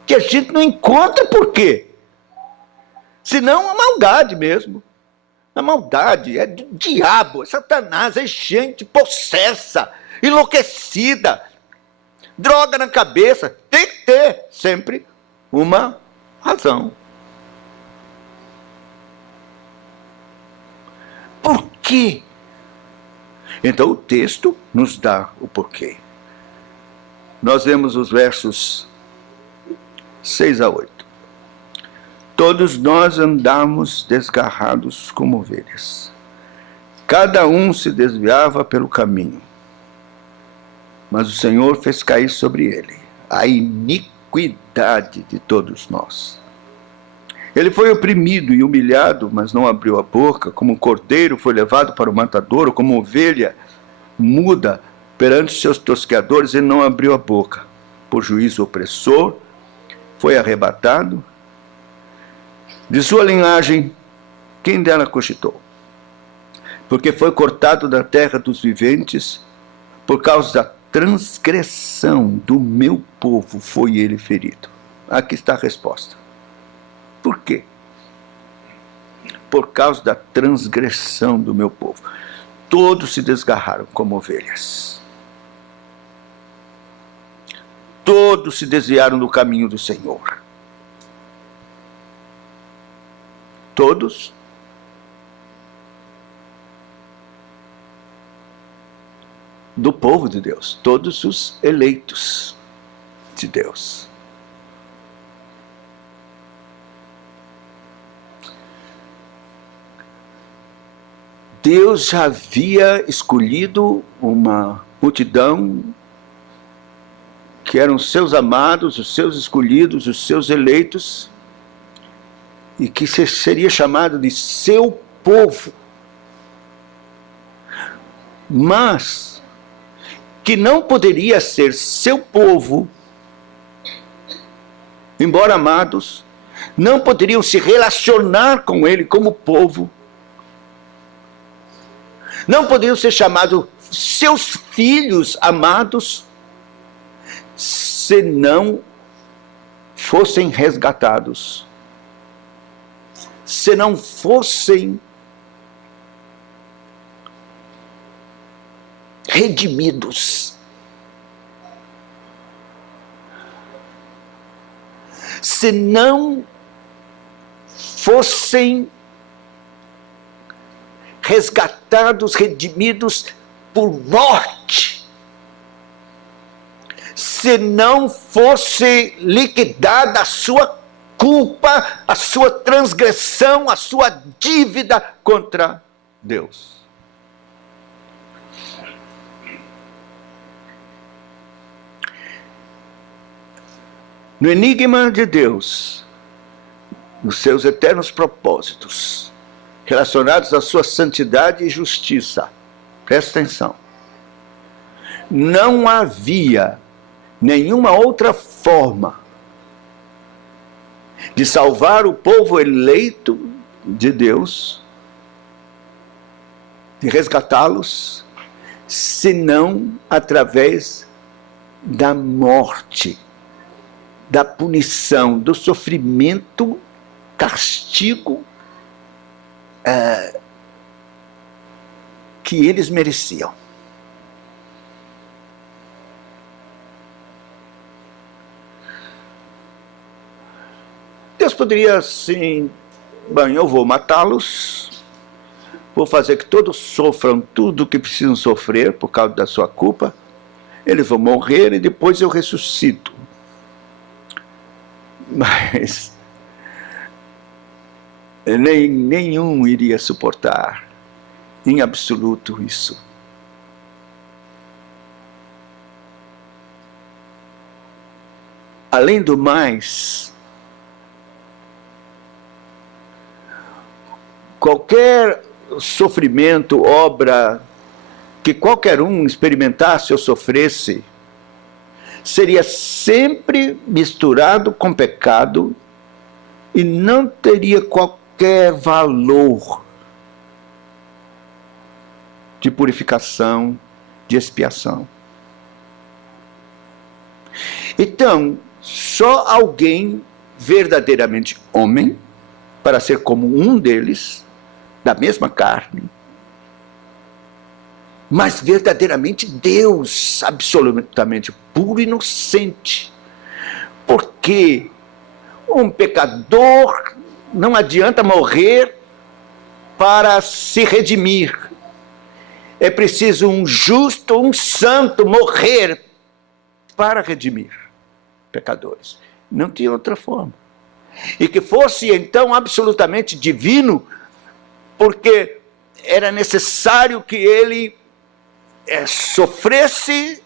que a gente não encontra por quê? Senão a maldade mesmo. A maldade é do diabo, é Satanás, é gente possessa, enlouquecida, droga na cabeça. Tem que ter sempre uma razão. Por quê? Então o texto nos dá o porquê. Nós vemos os versos 6 a 8. Todos nós andamos desgarrados como ovelhas. Cada um se desviava pelo caminho. Mas o Senhor fez cair sobre ele a iniquidade de todos nós. Ele foi oprimido e humilhado, mas não abriu a boca. Como um cordeiro foi levado para o matadouro, como ovelha muda perante os seus tosqueadores, ele não abriu a boca. Por juízo opressor, foi arrebatado. De sua linhagem, quem dela cogitou? Porque foi cortado da terra dos viventes, por causa da transgressão do meu povo foi ele ferido. Aqui está a resposta. Por quê? Por causa da transgressão do meu povo. Todos se desgarraram como ovelhas. Todos se desviaram do caminho do Senhor. Todos. Do povo de Deus. Todos os eleitos de Deus. Deus já havia escolhido uma multidão que eram os seus amados, os seus escolhidos, os seus eleitos, e que seria chamado de seu povo. Mas que não poderia ser seu povo, embora amados, não poderiam se relacionar com ele como povo, não poderiam ser chamados seus filhos amados, se não fossem resgatados, se não fossem redimidos, se não fossem resgatados, redimidos por morte, se não fosse liquidada a sua culpa, a sua transgressão, a sua dívida contra Deus. No enigma de Deus, nos seus eternos propósitos, relacionados à sua santidade e justiça, presta atenção, não havia nenhuma outra forma de salvar o povo eleito de Deus, de resgatá-los, senão através da morte, da punição, do sofrimento, castigo que eles mereciam. Deus poderia assim, bem, eu vou matá-los, vou fazer que todos sofram tudo o que precisam sofrer por causa da sua culpa, eles vão morrer e depois eu ressuscito. Mas nenhum iria suportar, em absoluto, isso. Além do mais, qualquer sofrimento, obra que qualquer um experimentasse ou sofresse, seria sempre misturado com pecado e não teria qualquer valor de purificação, de expiação. Então, só alguém verdadeiramente homem, para ser como um deles, da mesma carne, mas verdadeiramente Deus, absolutamente puro e inocente. Porque um pecador não adianta morrer para se redimir. É preciso um justo, um santo morrer para redimir pecadores. Não tinha outra forma. E que fosse então absolutamente divino, porque era necessário que ele sofresse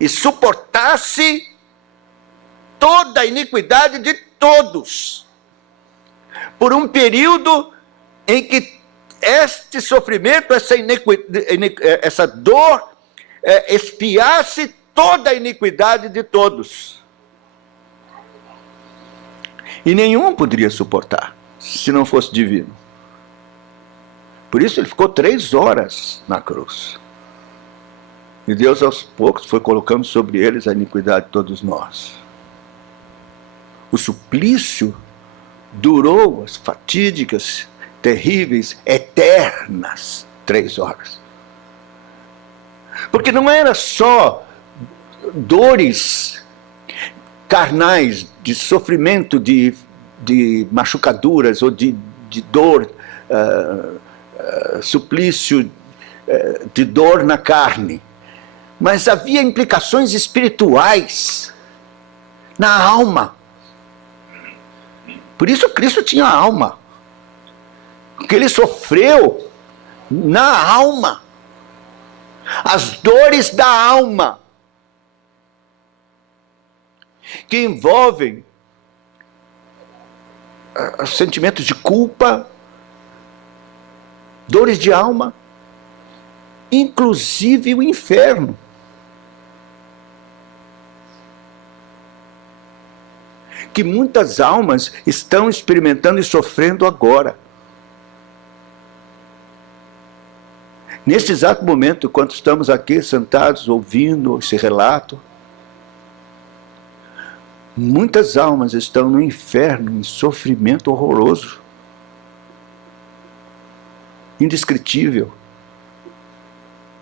e suportasse toda a iniquidade de todos, por um período em que este sofrimento, essa dor, expiasse toda a iniquidade de todos. E nenhum poderia suportar, se não fosse divino. Por isso ele ficou 3 horas na cruz. E Deus, aos poucos, foi colocando sobre eles a iniquidade de todos nós. O suplício durou as fatídicas, terríveis, eternas 3 horas. Porque não era só dores carnais, de sofrimento, de machucaduras ou de dor, suplício de dor na carne. Mas havia implicações espirituais na alma. Por isso Cristo tinha alma. Porque ele sofreu na alma. As dores da alma, que envolvem sentimentos de culpa, dores de alma, inclusive o inferno. Que muitas almas estão experimentando e sofrendo agora. Neste exato momento, enquanto estamos aqui sentados ouvindo esse relato, muitas almas estão no inferno, em sofrimento horroroso, indescritível.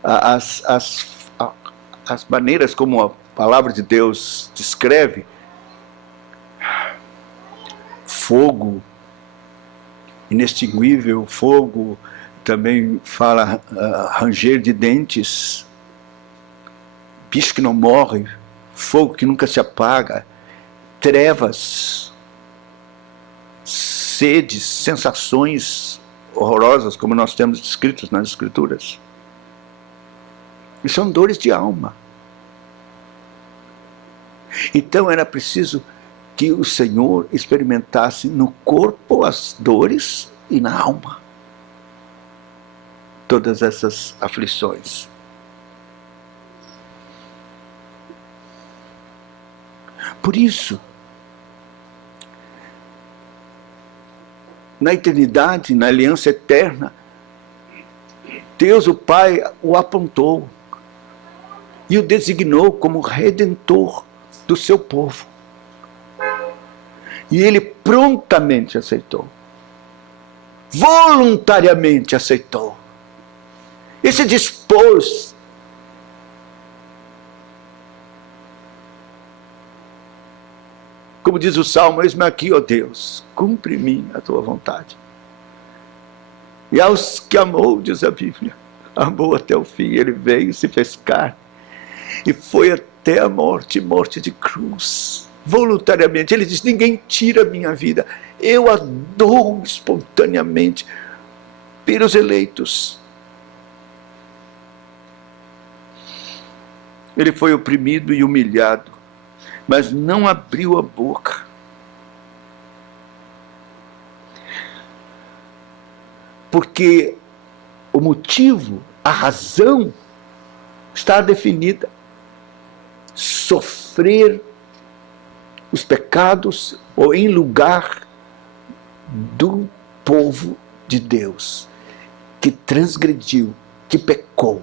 As maneiras como a palavra de Deus descreve, fogo inextinguível, fogo, também fala ranger de dentes, bicho que não morre, fogo que nunca se apaga, trevas, sedes, sensações horrorosas, como nós temos descritos nas Escrituras. E são dores de alma. Então era preciso que o Senhor experimentasse no corpo as dores e na alma todas essas aflições. Por isso, na eternidade, na aliança eterna, Deus o Pai o apontou e o designou como redentor do seu povo. E ele prontamente aceitou. Voluntariamente aceitou. E se dispôs como diz o Salmo, eis-me aqui, ó Deus, cumpre em mim a tua vontade. E aos que amou, diz a Bíblia, amou até o fim. Ele veio, se fez carne e foi até a morte, morte de cruz, voluntariamente. Ele diz: ninguém tira a minha vida, eu a dou espontaneamente pelos eleitos. Ele foi oprimido e humilhado, mas não abriu a boca. Porque o motivo, a razão, está definida. Sofrer os pecados ou em lugar do povo de Deus que transgrediu, que pecou.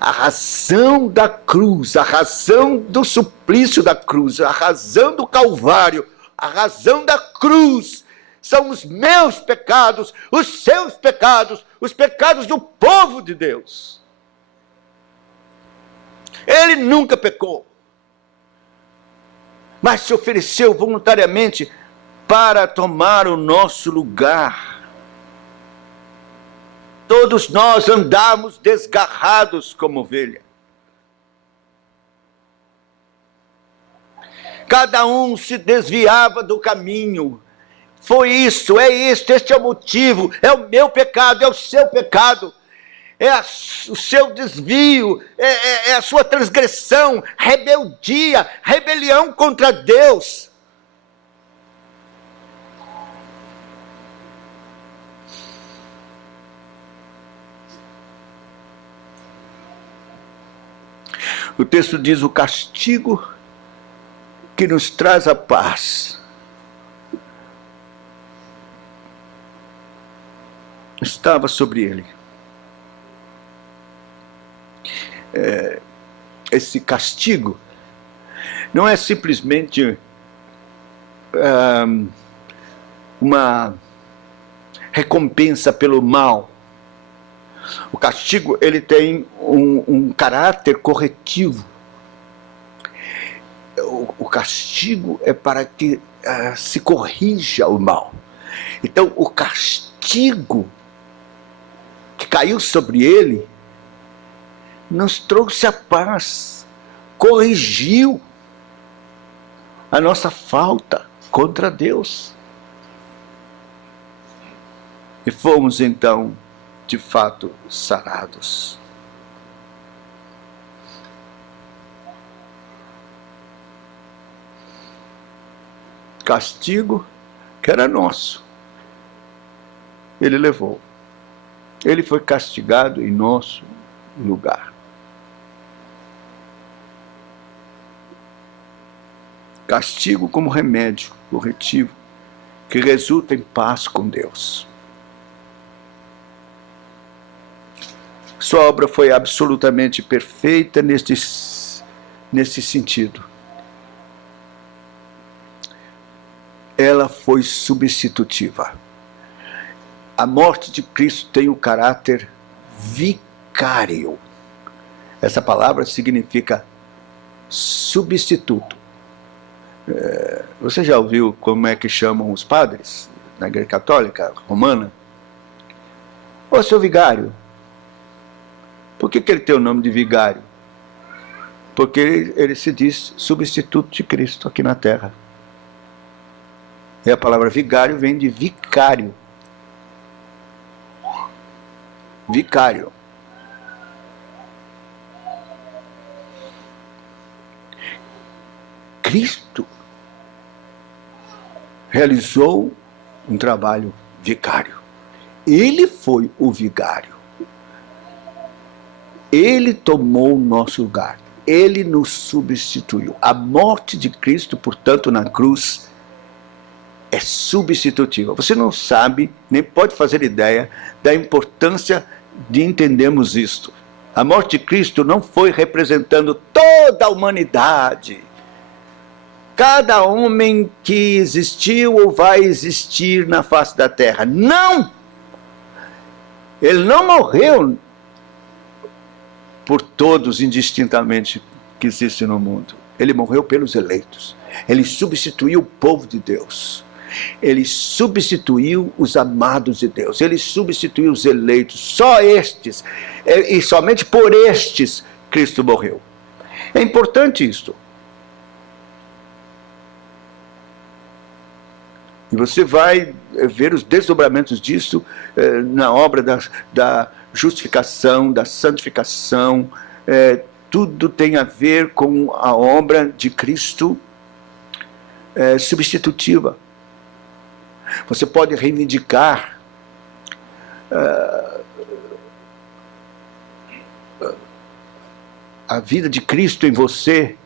A razão da cruz, a razão do suplício da cruz, a razão do Calvário, a razão da cruz são os meus pecados, os seus pecados, os pecados do povo de Deus. Ele nunca pecou, mas se ofereceu voluntariamente para tomar o nosso lugar. Todos nós andamos desgarrados como ovelha. Cada um se desviava do caminho. Foi isso, é este é o motivo, é o meu pecado, é o seu pecado, é o seu desvio, é a sua transgressão, rebeldia, rebelião contra Deus. O texto diz: o castigo que nos traz a paz estava sobre ele. Esse castigo não é simplesmente uma recompensa pelo mal. O castigo, ele tem um caráter corretivo. O castigo é para que se corrija o mal. Então, o castigo que caiu sobre ele nos trouxe a paz, corrigiu a nossa falta contra Deus. E fomos então, de fato, sarados. Castigo que era nosso, ele levou. Ele foi castigado em nosso lugar. Castigo como remédio corretivo que resulta em paz com Deus. Sua obra foi absolutamente perfeita nesse sentido. Ela foi substitutiva. A morte de Cristo tem o caráter vicário. Essa palavra significa substituto. Você já ouviu como é que chamam os padres na Igreja Católica Romana? Ô, seu vigário. Por que ele tem o nome de vigário? Porque ele se diz substituto de Cristo aqui na terra. E a palavra vigário vem de vicário. Vicário. Cristo realizou um trabalho vicário. Ele foi o vigário. Ele tomou o nosso lugar. Ele nos substituiu. A morte de Cristo, portanto, na cruz, é substitutiva. Você não sabe, nem pode fazer ideia da importância de entendermos isto. A morte de Cristo não foi representando toda a humanidade. Cada homem que existiu ou vai existir na face da terra. Não! Ele não morreu por todos indistintamente que existem no mundo. Ele morreu pelos eleitos. Ele substituiu o povo de Deus. Ele substituiu os amados de Deus, ele substituiu os eleitos, só estes, e somente por estes Cristo morreu. É importante isto. E você vai ver os desdobramentos disso na obra da justificação, da santificação. Tudo tem a ver com a obra de Cristo substitutiva. Você pode reivindicar a vida de Cristo em você,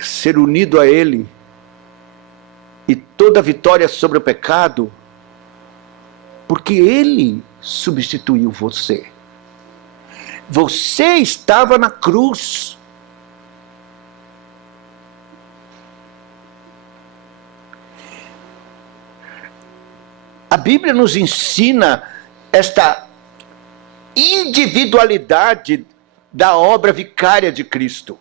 ser unido a Ele, e toda a vitória sobre o pecado, porque Ele substituiu você. Você estava na cruz. A Bíblia nos ensina esta individualidade da obra vicária de Cristo.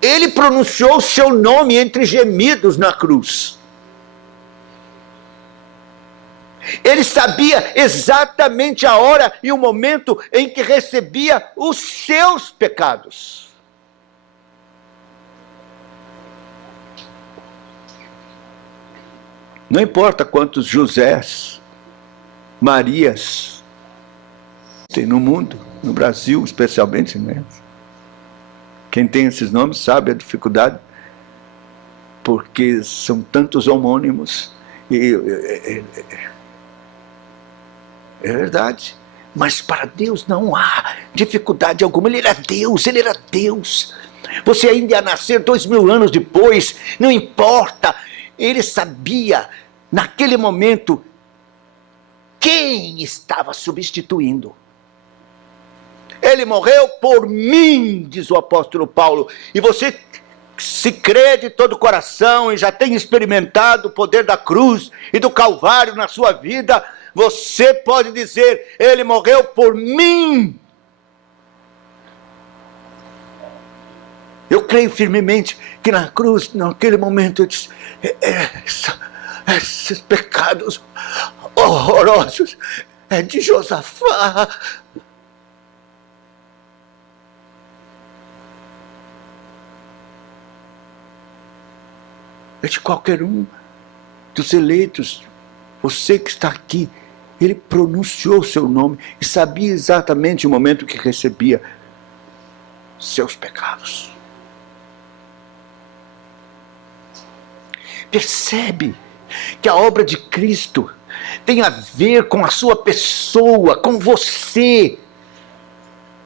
Ele pronunciou o seu nome entre gemidos na cruz. Ele sabia exatamente a hora e o momento em que recebia os seus pecados. Não importa quantos Josés, Marias tem no mundo, no Brasil especialmente, né? Quem tem esses nomes sabe a dificuldade, porque são tantos homônimos. É verdade. Mas para Deus não há dificuldade alguma. Ele era Deus, Ele era Deus. Você ainda ia nascer 2000 anos depois, não importa. Ele sabia, naquele momento, quem estava substituindo. Ele morreu por mim, diz o apóstolo Paulo. E você, se crê de todo o coração e já tem experimentado o poder da cruz e do Calvário na sua vida, você pode dizer, Ele morreu por mim. Eu creio firmemente que na cruz, naquele momento, eu disse, esses pecados horrorosos é de Josafá. É de qualquer um dos eleitos. Você que está aqui, ele pronunciou o seu nome e sabia exatamente o momento que recebia seus pecados. Percebe que a obra de Cristo tem a ver com a sua pessoa, com você,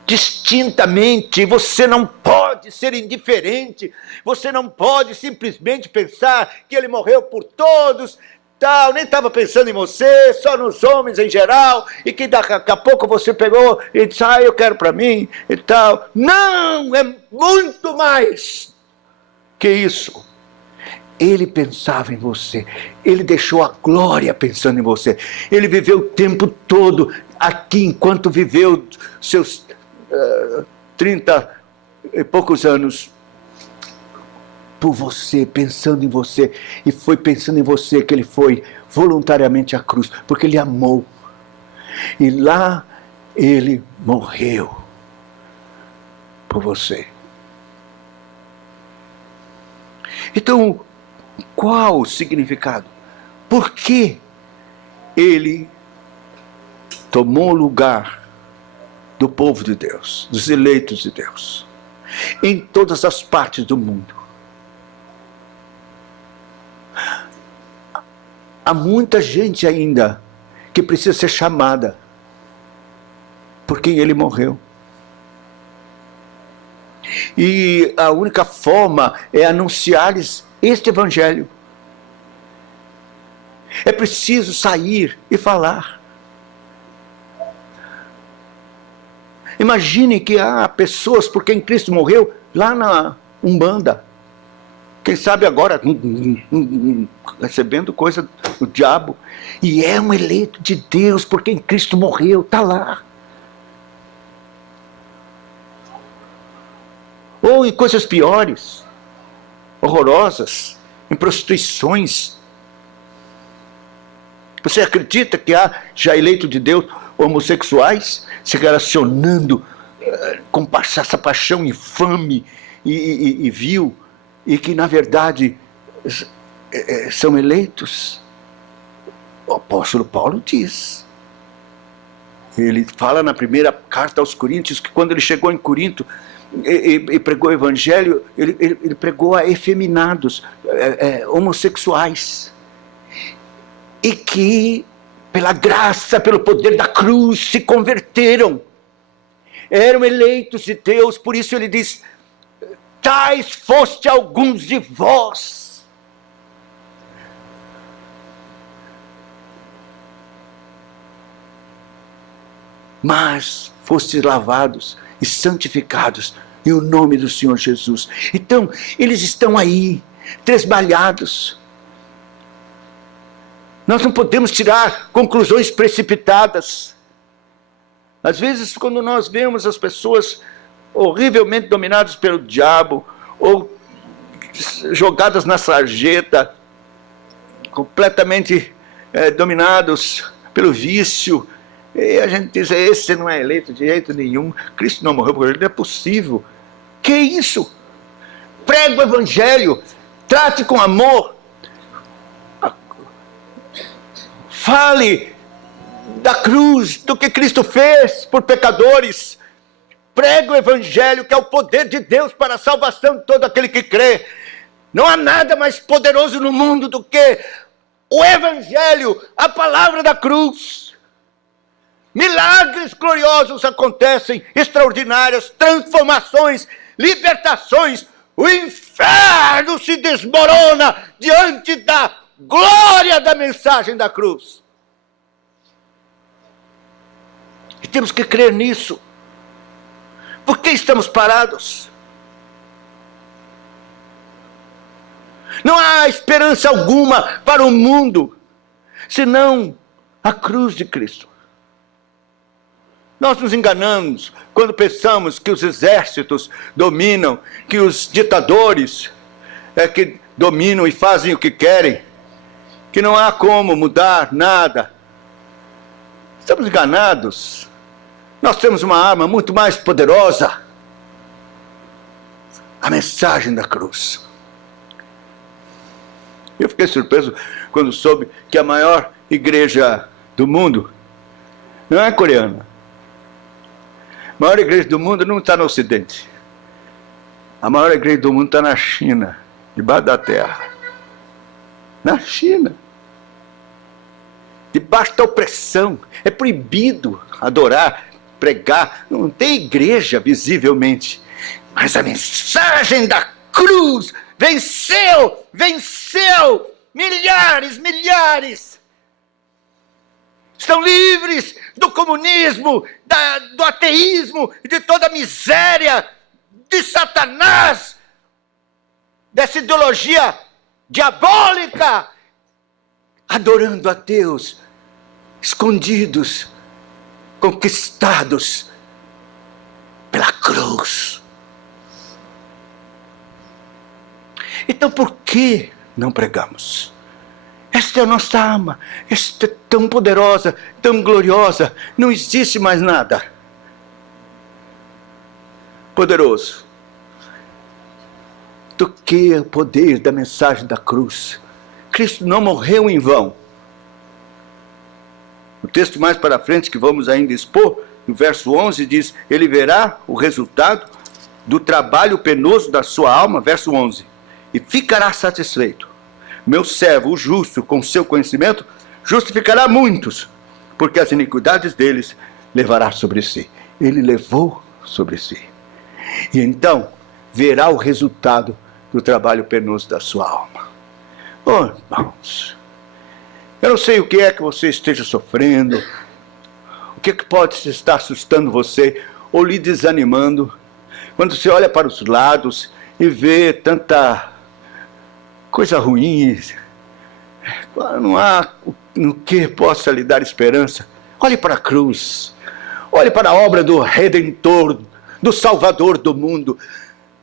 distintamente. Você não pode ser indiferente, você não pode simplesmente pensar que Ele morreu por todos, tal, nem estava pensando em você, só nos homens em geral, e que daqui a pouco você pegou e disse, eu quero para mim e tal. Não, é muito mais que isso. Ele pensava em você, Ele deixou a glória pensando em você, Ele viveu o tempo todo aqui, enquanto viveu seus 30 e poucos anos, por você, pensando em você, e foi pensando em você que Ele foi voluntariamente à cruz, porque Ele amou, e lá Ele morreu por você. Então, qual o significado? Por que Ele tomou o lugar do povo de Deus, dos eleitos de Deus, em todas as partes do mundo? Há muita gente ainda que precisa ser chamada por quem Ele morreu. E a única forma é anunciar-lhes este evangelho. É preciso sair e falar. Imagine que há pessoas por quem Cristo morreu lá na Umbanda. Quem sabe agora recebendo coisa do diabo. E é um eleito de Deus por quem Cristo morreu, está lá. estão em coisas piores, horrorosas, em prostituições. Você acredita que há, já eleito de Deus, homossexuais se relacionando com essa paixão infame e vil, e que, na verdade, são eleitos? O apóstolo Paulo diz. Ele fala na primeira carta aos Coríntios que quando ele chegou em Corinto e pregou o evangelho, ele pregou a efeminados, homossexuais. E que, pela graça, pelo poder da cruz, se converteram. Eram eleitos de Deus, por isso ele diz: tais foste alguns de vós. Mas fostes lavados e santificados em o nome do Senhor Jesus. Então, eles estão aí, tresmalhados. Nós não podemos tirar conclusões precipitadas. Às vezes, quando nós vemos as pessoas horrivelmente dominadas pelo diabo, ou jogadas na sarjeta, completamente dominados pelo vício, e a gente diz: esse não é eleito de jeito nenhum, Cristo não morreu por ele, não é possível. Que isso? Pregue o evangelho, trate com amor, fale da cruz, do que Cristo fez por pecadores. Pregue o evangelho, que é o poder de Deus para a salvação de todo aquele que crê. Não há nada mais poderoso no mundo do que o evangelho, a palavra da cruz. Milagres gloriosos acontecem, extraordinárias, transformações, libertações. O inferno se desmorona diante da glória da mensagem da cruz. E temos que crer nisso. Por que estamos parados? Não há esperança alguma para o mundo, senão a cruz de Cristo. Nós nos enganamos quando pensamos que os exércitos dominam, que os ditadores que dominam e fazem o que querem, que não há como mudar nada. Estamos enganados. Nós temos uma arma muito mais poderosa: a mensagem da cruz. Eu fiquei surpreso quando soube que a maior igreja do mundo não é coreana. A maior igreja do mundo não está no Ocidente. A maior igreja do mundo está na China, debaixo da terra. Na China. Debaixo da opressão. É proibido adorar, pregar. Não tem igreja visivelmente. Mas a mensagem da cruz venceu, venceu. Milhares estão livres do comunismo, do ateísmo, de toda a miséria, de Satanás, dessa ideologia diabólica, adorando a Deus, escondidos, conquistados pela cruz. Então por que não pregamos? Esta é a nossa arma, esta é tão poderosa, tão gloriosa, não existe mais nada poderoso do que o poder da mensagem da cruz. Cristo não morreu em vão. O texto mais para frente que vamos ainda expor, no verso 11, diz: ele verá o resultado do trabalho penoso da sua alma, verso 11, e ficará satisfeito. Meu servo, o justo, com seu conhecimento, justificará muitos, porque as iniquidades deles levará sobre si. Ele levou sobre si. E então verá o resultado do trabalho penoso da sua alma. Oh, irmãos, eu não sei o que é que você esteja sofrendo, o que é que pode estar assustando você ou lhe desanimando, quando você olha para os lados e vê tanta coisa ruim, não há no que possa lhe dar esperança. Olhe para a cruz, olhe para a obra do Redentor, do Salvador do mundo.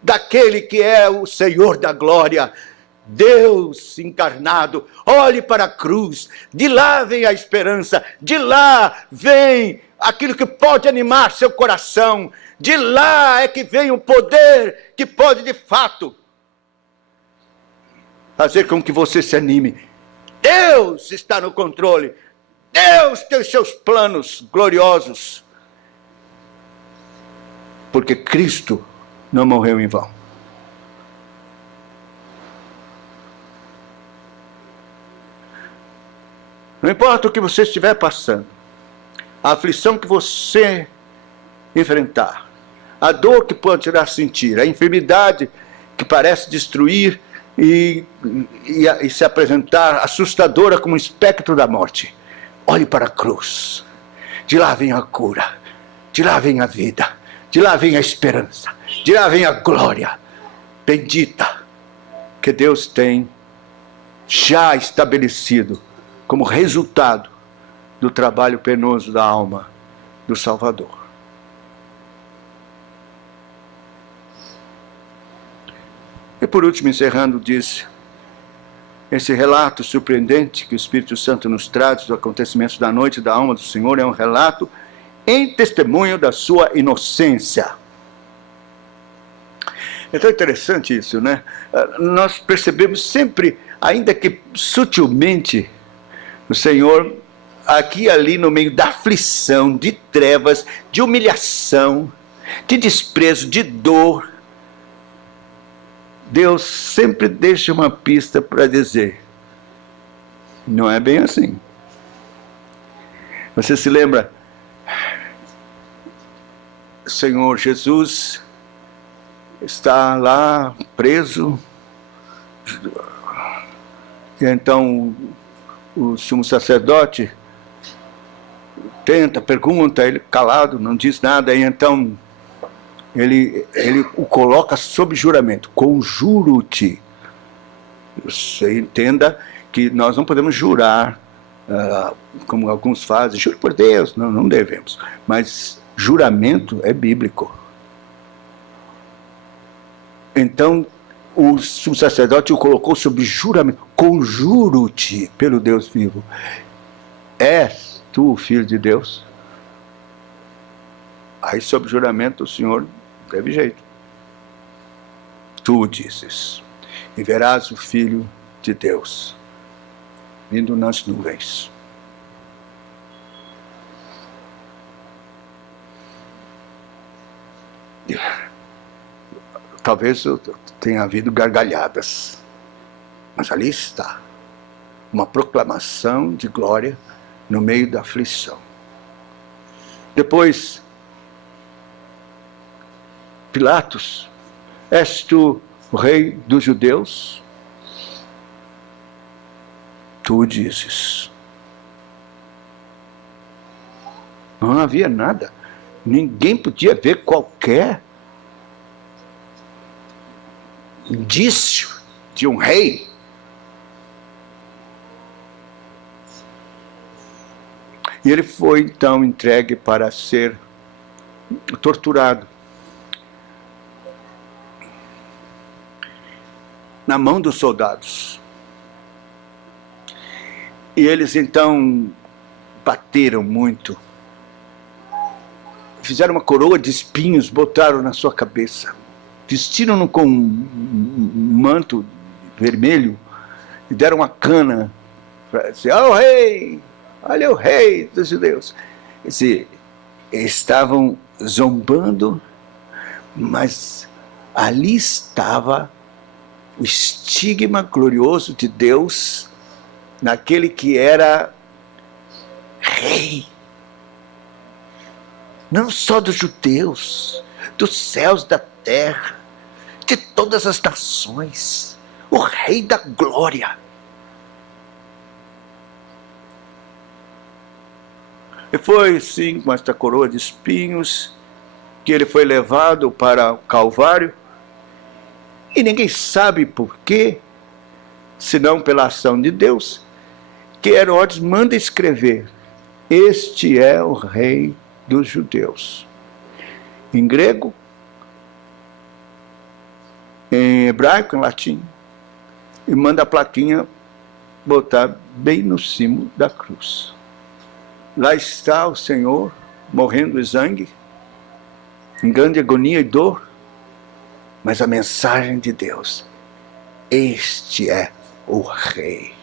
daquele que é o Senhor da glória, Deus encarnado. Olhe para a cruz, de lá vem a esperança, de lá vem aquilo que pode animar seu coração, de lá é que vem o poder que pode de fato fazer com que você se anime. Deus está no controle, Deus tem os seus planos gloriosos, porque Cristo não morreu em vão. Não importa o que você estiver passando, a aflição que você enfrentar, a dor que pode irá sentir, a enfermidade que parece destruir e se apresentar assustadora como um espectro da morte. Olhe para a cruz. De lá vem a cura, de lá vem a vida, de lá vem a esperança, de lá vem a glória bendita que Deus tem já estabelecido como resultado do trabalho penoso da alma do Salvador. E por último, encerrando, diz: esse relato surpreendente que o Espírito Santo nos traz dos acontecimentos da noite da alma do Senhor é um relato em testemunho da sua inocência. É tão interessante isso, né? Nós percebemos sempre, ainda que sutilmente, o Senhor aqui e ali no meio da aflição, de trevas, de humilhação, de desprezo, de dor, Deus sempre deixa uma pista para dizer: não é bem assim. Você se lembra? O Senhor Jesus está lá preso, e então o sumo sacerdote pergunta, ele calado, não diz nada, e então ele o coloca sob juramento: conjuro-te. Você entenda que nós não podemos jurar, como alguns fazem, juro por Deus, não devemos, mas juramento é bíblico. Então o sumo sacerdote o colocou sob juramento: conjuro-te pelo Deus vivo, és tu o Filho de Deus? Aí sob juramento o Senhor teve jeito: tu dizes, e verás o Filho de Deus vindo nas nuvens. Talvez tenha havido gargalhadas, mas ali está uma proclamação de glória no meio da aflição. Depois, Pilatos: és tu o rei dos judeus? Tu dizes. Não havia nada, ninguém podia ver qualquer indício de um rei. E ele foi então entregue para ser torturado na mão dos soldados. E eles então bateram muito, fizeram uma coroa de espinhos, botaram na sua cabeça, vestiram-no com um manto vermelho e deram uma cana para dizer: ó rei, olha o rei dos judeus. Estavam zombando, mas ali estava o estigma glorioso de Deus naquele que era rei, não só dos judeus, dos céus, da terra, de todas as nações, o rei da glória. E foi sim com esta coroa de espinhos que ele foi levado para o Calvário, e ninguém sabe por quê, senão pela ação de Deus, que Herodes manda escrever: este é o rei dos judeus. Em grego, em hebraico, em latim, e manda a plaquinha botar bem no cimo da cruz. Lá está o Senhor, morrendo em sangue, em grande agonia e dor, mas a mensagem de Deus: este é o Rei.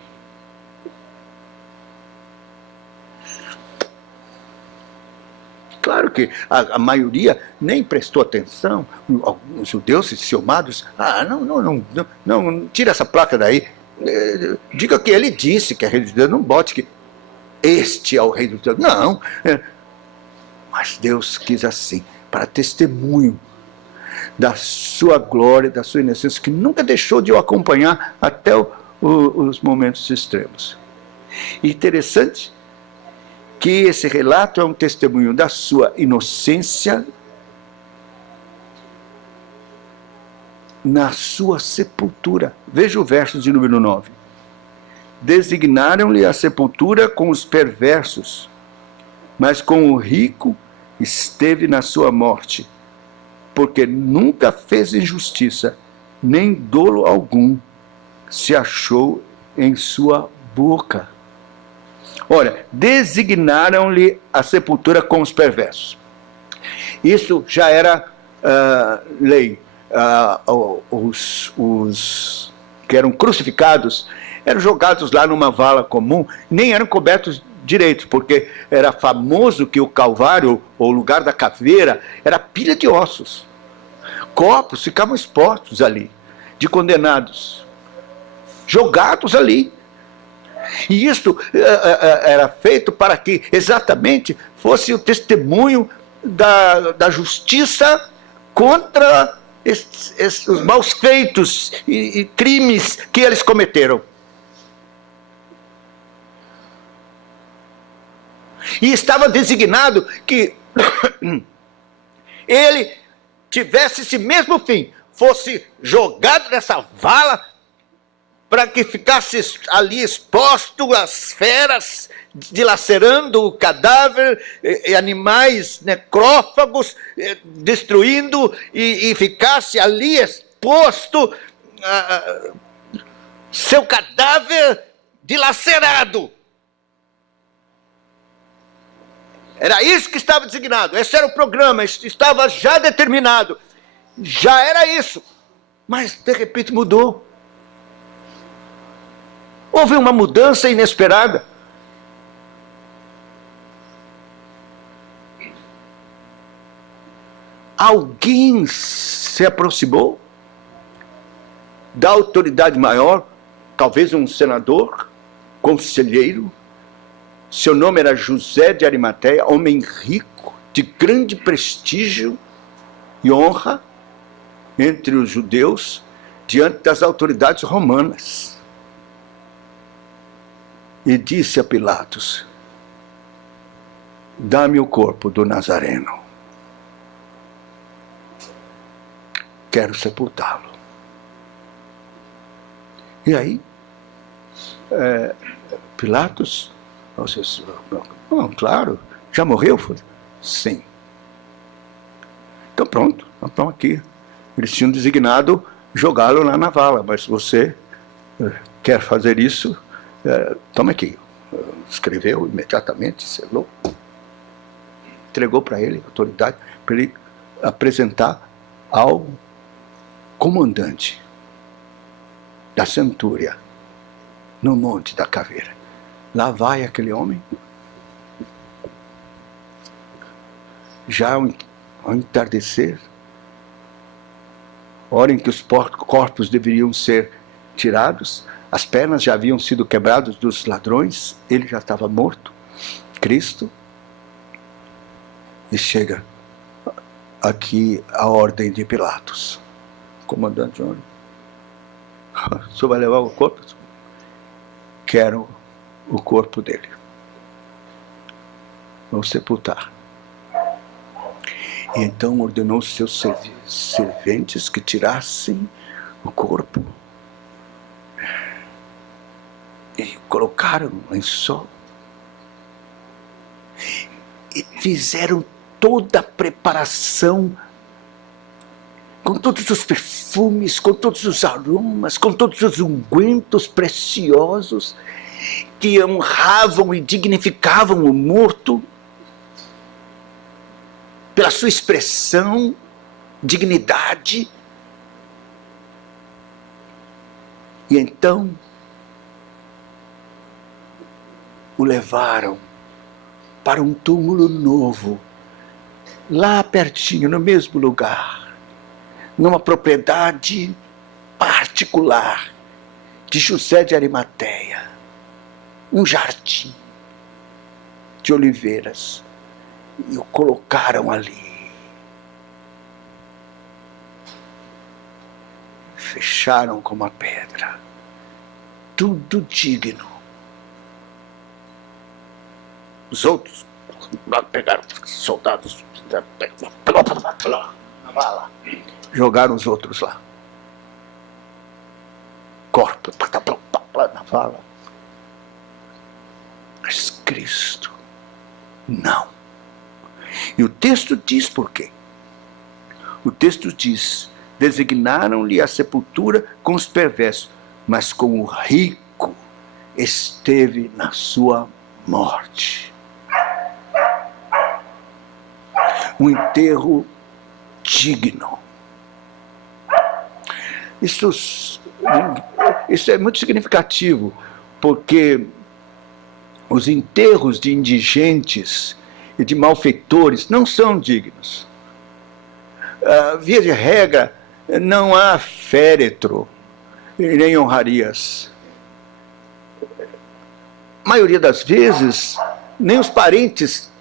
Claro que a maioria nem prestou atenção. Os judeus ciumados, não, tira essa placa daí. Diga que ele disse que é Rei dos Judeus, não bote que este é o Rei dos Judeus. Não. Mas Deus quis assim, para testemunho da sua glória, da sua inocência, que nunca deixou de o acompanhar até os momentos extremos. E interessante que esse relato é um testemunho da sua inocência na sua sepultura. Veja o verso de número 9. Designaram-lhe a sepultura com os perversos, mas com o rico esteve na sua morte, porque nunca fez injustiça, nem dolo algum se achou em sua boca. Olha, designaram-lhe a sepultura com os perversos. Isso já era lei. Os que eram crucificados eram jogados lá numa vala comum, nem eram cobertos direito, porque era famoso que o Calvário, ou lugar da caveira, era pilha de ossos. Corpos ficavam expostos ali, de condenados, jogados ali. E isso era feito para que exatamente fosse o testemunho da justiça contra os maus feitos e crimes que eles cometeram. E estava designado que ele tivesse esse mesmo fim, fosse jogado nessa vala para que ficasse ali exposto às feras, dilacerando o cadáver, animais necrófagos, destruindo, e ficasse ali exposto seu cadáver dilacerado. Era isso que estava designado, esse era o programa, estava já determinado, já era isso, mas de repente mudou. Houve uma mudança inesperada. Alguém se aproximou da autoridade maior, talvez um senador, conselheiro. Seu nome era José de Arimateia, homem rico, de grande prestígio e honra entre os judeus, diante das autoridades romanas. E disse a Pilatos: dá-me o corpo do Nazareno. Quero sepultá-lo. E aí, Pilatos, não, claro, já morreu? Sim. Então pronto, nós estamos aqui. Eles tinham designado jogá-lo lá na vala, mas você quer fazer isso? Toma aqui. Escreveu imediatamente, selou, entregou para ele a autoridade, para ele apresentar ao comandante da centúria no Monte da Caveira. Lá vai aquele homem, já ao entardecer, hora em que os corpos deveriam ser tirados, as pernas já haviam sido quebradas dos ladrões, ele já estava morto, Cristo, e chega aqui a ordem de Pilatos. Comandante, olha, o senhor vai levar o corpo? Quero o corpo dele. Vamos sepultar. E então ordenou os seus serventes que tirassem o corpo e colocaram no lençol e fizeram toda a preparação com todos os perfumes, com todos os aromas, com todos os ungüentos preciosos que honravam e dignificavam o morto pela sua expressão, dignidade. E então o levaram para um túmulo novo, lá pertinho, no mesmo lugar, numa propriedade particular de José de Arimateia, um jardim de oliveiras, e o colocaram ali. Fecharam com uma pedra, tudo digno. Os outros pegaram soldados, jogaram os outros lá. Corpo na vala. Mas Cristo, não. E o texto diz por quê. O texto diz: designaram-lhe a sepultura com os perversos, mas com o rico esteve na sua morte. Um enterro digno. Isso é muito significativo, porque os enterros de indigentes e de malfeitores não são dignos. Via de regra, não há féretro e nem honrarias. A maioria das vezes, nem os parentes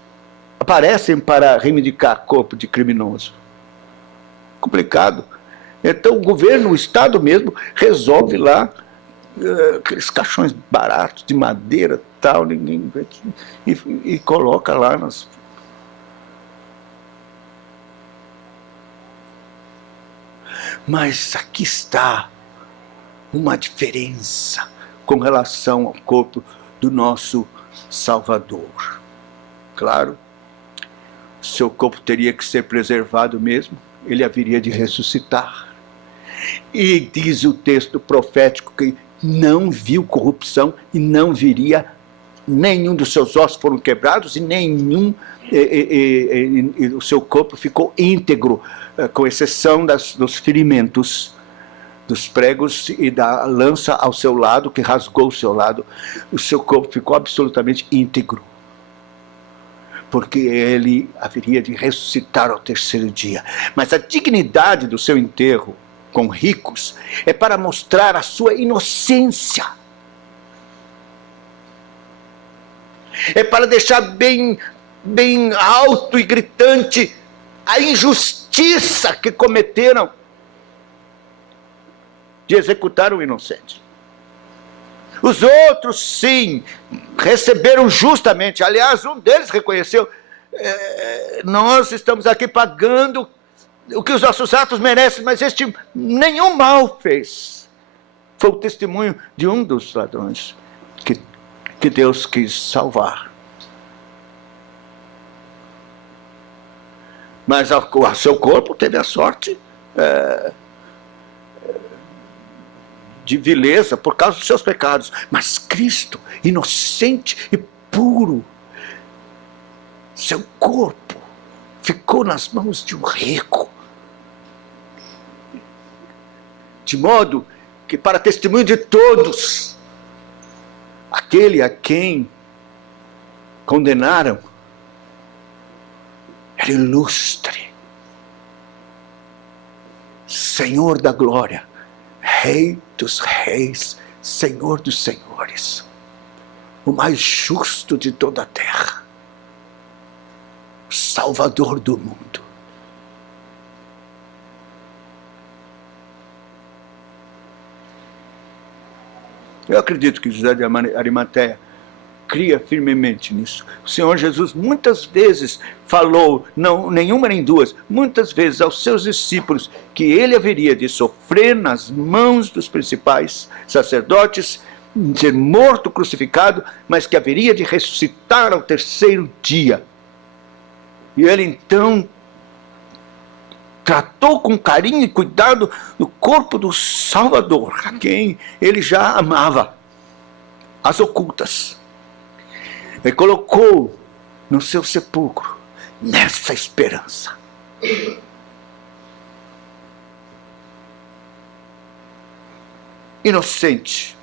aparecem para reivindicar corpo de criminoso. Complicado. Então o governo, o Estado mesmo, resolve lá aqueles caixões baratos de madeira tal, e coloca lá nas... Mas aqui está uma diferença com relação ao corpo do nosso Salvador. Claro, seu corpo teria que ser preservado mesmo, ele haveria de ressuscitar. E diz o texto profético que não viu corrupção e não viria, nenhum dos seus ossos foram quebrados e nenhum, o seu corpo ficou íntegro, com exceção dos ferimentos, dos pregos e da lança ao seu lado, que rasgou o seu lado. O seu corpo ficou absolutamente íntegro, porque ele haveria de ressuscitar ao terceiro dia. Mas a dignidade do seu enterro com ricos é para mostrar a sua inocência. É para deixar bem alto e gritante a injustiça que cometeram de executar o inocente. Os outros, sim, receberam justamente. Aliás, um deles reconheceu: nós estamos aqui pagando o que os nossos atos merecem, mas este nenhum mal fez. Foi o testemunho de um dos ladrões que Deus quis salvar. Mas o seu corpo teve a sorte de vileza por causa dos seus pecados. Mas Cristo, inocente e puro, seu corpo ficou nas mãos de um rico. De modo que, para testemunho de todos, aquele a quem condenaram era ilustre, Senhor da glória, Rei dos reis, Senhor dos senhores, o mais justo de toda a terra, Salvador do mundo. Eu acredito que José de Arimateia cria firmemente nisso. O Senhor Jesus muitas vezes falou, não nenhuma nem duas, muitas vezes aos seus discípulos, que ele haveria de sofrer nas mãos dos principais sacerdotes, ser morto, crucificado, mas que haveria de ressuscitar ao terceiro dia. E ele então tratou com carinho e cuidado do corpo do Salvador, a quem ele já amava, às ocultas. Ele colocou no seu sepulcro, nessa esperança. Inocente.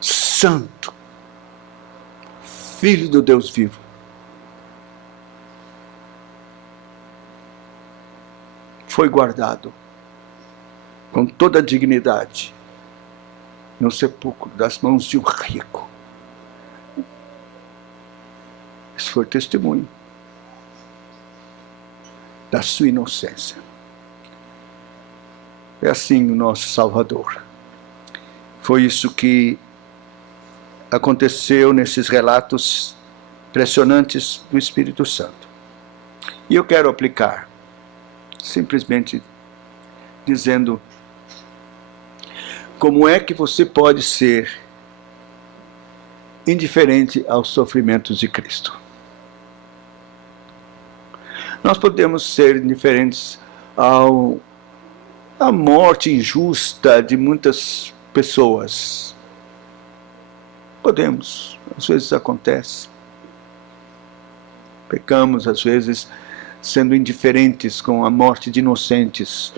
Santo. Filho do Deus vivo. Foi guardado com toda a dignidade no sepulcro das mãos de um rico. Esse foi o testemunho da sua inocência. É assim o nosso Salvador. Foi isso que aconteceu nesses relatos impressionantes do Espírito Santo. E eu quero aplicar, simplesmente dizendo, como é que você pode ser indiferente aos sofrimentos de Cristo? Nós podemos ser indiferentes à morte injusta de muitas pessoas. Podemos, às vezes acontece. Pecamos, às vezes, sendo indiferentes com a morte de inocentes.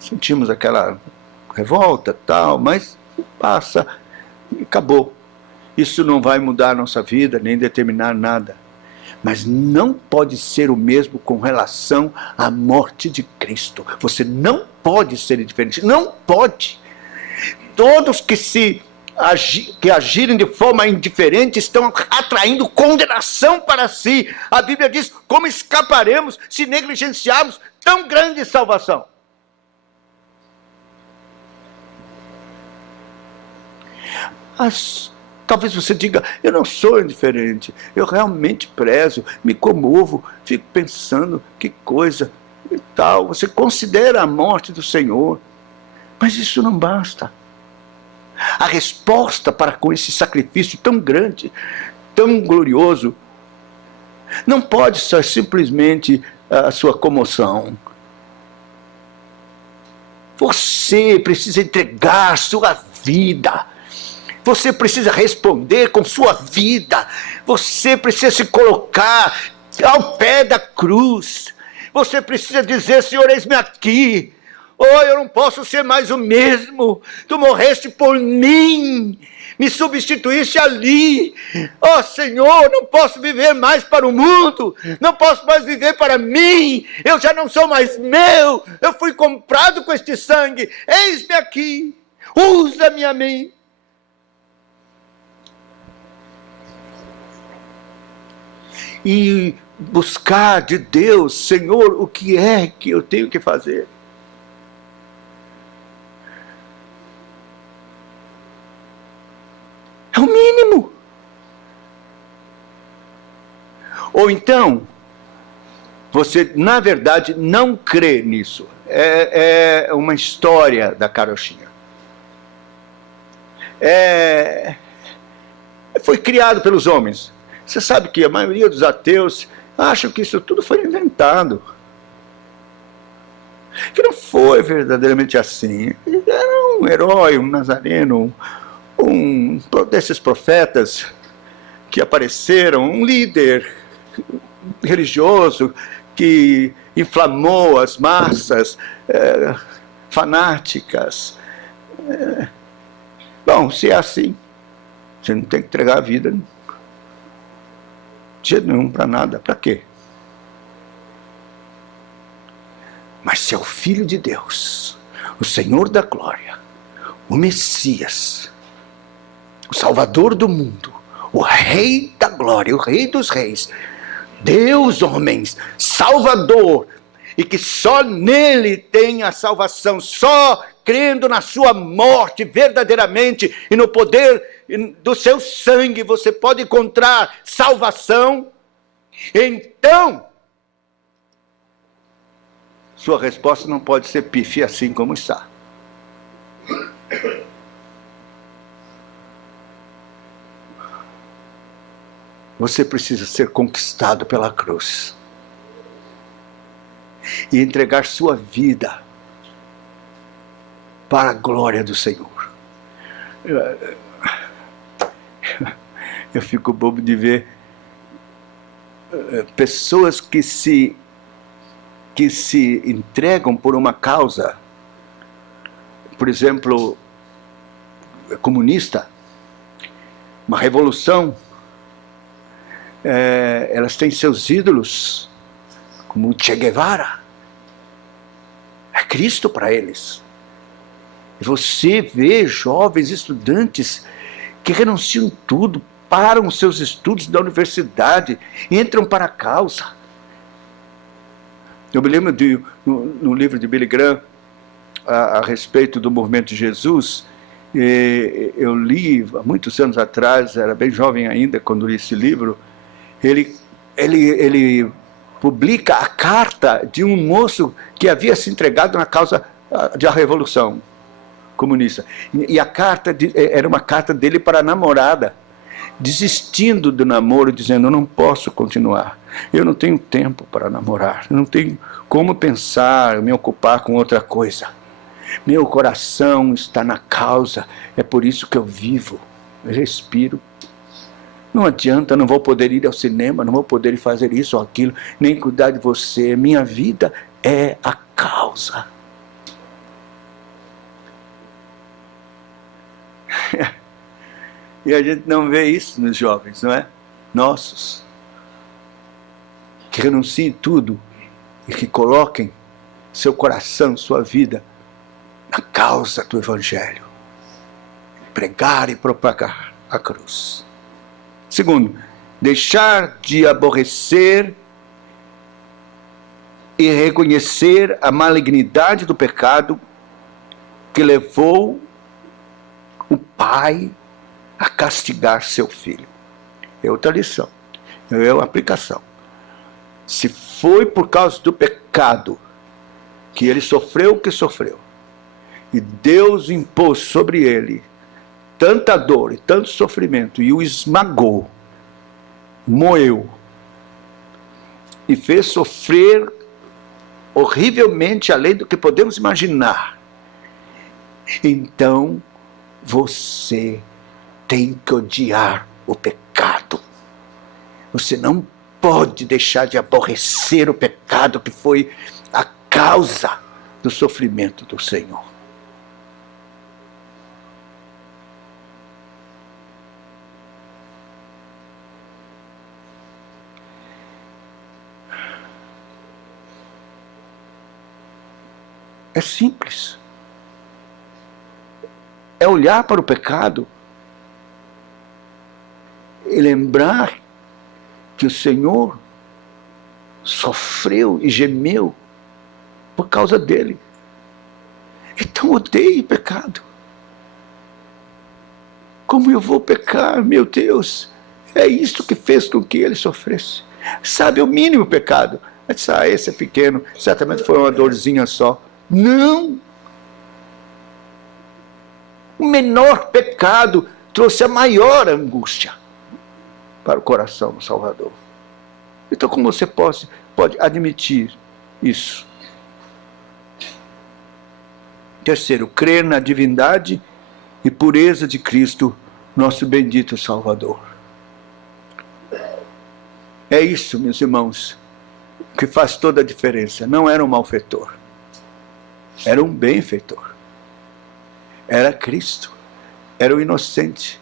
Sentimos aquela revolta, tal, mas passa e acabou. Isso não vai mudar a nossa vida, nem determinar nada. Mas não pode ser o mesmo com relação à morte de Cristo. Você não pode ser indiferente, não pode. Todos que agirem de forma indiferente estão atraindo condenação para si. A Bíblia diz, como escaparemos se negligenciarmos tão grande salvação? Talvez você diga, eu não sou indiferente, eu realmente prezo, me comovo, fico pensando, que coisa e tal. Você considera a morte do Senhor, mas isso não basta. A resposta para com esse sacrifício tão grande, tão glorioso, não pode ser simplesmente a sua comoção. Você precisa entregar sua vida. Você precisa responder com sua vida. Você precisa se colocar ao pé da cruz. Você precisa dizer, Senhor, eis-me aqui. Oh, eu não posso ser mais o mesmo. Tu morreste por mim. Me substituíste ali. Oh, Senhor, não posso viver mais para o mundo. Não posso mais viver para mim. Eu já não sou mais meu. Eu fui comprado com este sangue. Eis-me aqui. Usa-me a mim. E buscar de Deus, Senhor, o que é que eu tenho que fazer? É o mínimo. Ou então, você, na verdade, não crê nisso. É uma história da carochinha. Foi criado pelos homens. Você sabe que a maioria dos ateus acham que isso tudo foi inventado. Que não foi verdadeiramente assim. Ele era um herói, um nazareno, um desses profetas que apareceram, um líder religioso que inflamou as massas fanáticas. Bom, se é assim, você não tem que entregar a vida de jeito nenhum para nada. Para quê? Mas se é o Filho de Deus, o Senhor da glória, o Messias, o Salvador do mundo, o Rei da glória, o Rei dos reis, Deus, homens, Salvador, e que só nele tem a salvação, só crendo na sua morte verdadeiramente e no poder do seu sangue você pode encontrar salvação. Então, sua resposta não pode ser pífia assim como está. você precisa ser conquistado pela cruz e entregar sua vida para a glória do Senhor. Eu fico bobo de ver pessoas que se entregam por uma causa, por exemplo, comunista, uma revolução. Elas têm seus ídolos, como Che Guevara. É Cristo para eles. E você vê jovens estudantes que renunciam tudo, param seus estudos da universidade, entram para a causa. Eu me lembro no livro de Billy Graham, a respeito do movimento de Jesus. Eu li há muitos anos atrás, era bem jovem ainda quando li esse livro. Ele publica a carta de um moço que havia se entregado na causa da Revolução Comunista. E a carta era uma carta dele para a namorada, desistindo do namoro, dizendo: eu não posso continuar, eu não tenho tempo para namorar, eu não tenho como pensar, me ocupar com outra coisa. Meu coração está na causa, é por isso que eu vivo, eu respiro. Não adianta, não vou poder ir ao cinema, não vou poder fazer isso ou aquilo, nem cuidar de você. Minha vida é a causa. E a gente não vê isso nos jovens, não é? Nossos. Que renunciem tudo e que coloquem seu coração, sua vida na causa do Evangelho. Pregar e propagar a cruz. Segundo, deixar de aborrecer e reconhecer a malignidade do pecado que levou o pai a castigar seu filho. É outra lição, é uma aplicação. Se foi por causa do pecado que ele sofreu o que sofreu, e Deus impôs sobre ele tanta dor e tanto sofrimento, e o esmagou, moeu, e fez sofrer horrivelmente além do que podemos imaginar, então você tem que odiar o pecado. Você não pode deixar de aborrecer o pecado que foi a causa do sofrimento do Senhor. É simples. É olhar para o pecado e lembrar que o Senhor sofreu e gemeu por causa dele. Então odeie o pecado. Como eu vou pecar, meu Deus? É isso que fez com que ele sofresse. Sabe, o mínimo pecado. Esse é pequeno, certamente foi uma dorzinha só. Não! O menor pecado trouxe a maior angústia para o coração do Salvador. Então, como você pode admitir isso? Terceiro, crer na divindade e pureza de Cristo, nosso bendito Salvador. É isso, meus irmãos, que faz toda a diferença. Não era um malfeitor. Era um benfeitor. Era Cristo. Era o inocente.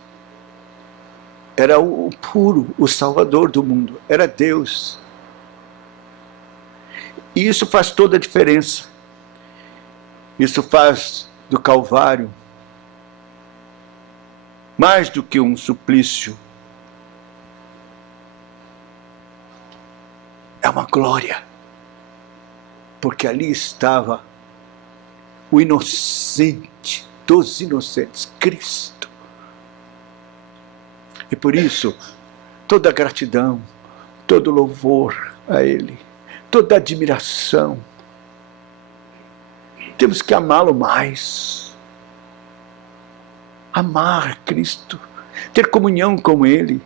Era o puro, o Salvador do mundo. Era Deus. E isso faz toda a diferença. Isso faz do Calvário mais do que um suplício. É uma glória. Porque ali estava o inocente dos inocentes, Cristo. E por isso, toda a gratidão, todo louvor a Ele, toda a admiração. Temos que amá-lo mais. Amar Cristo, ter comunhão com Ele.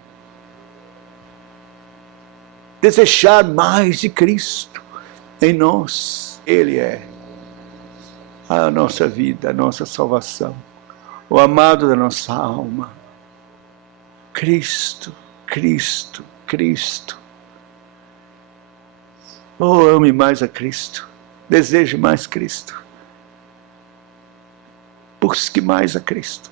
desejar mais de Cristo em nós. Ele é a nossa vida, a nossa salvação, o amado da nossa alma. Cristo, Cristo, Cristo. Oh, ame mais a Cristo, deseje mais Cristo, busque mais a Cristo.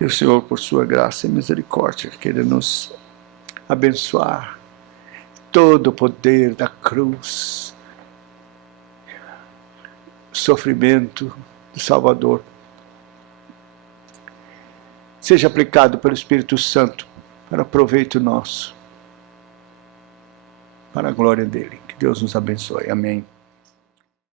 Que o Senhor, por sua graça e misericórdia, queira nos abençoar. Todo o poder da cruz, sofrimento do Salvador, seja aplicado pelo Espírito Santo para proveito nosso, para a glória dele. Que Deus nos abençoe. Amém.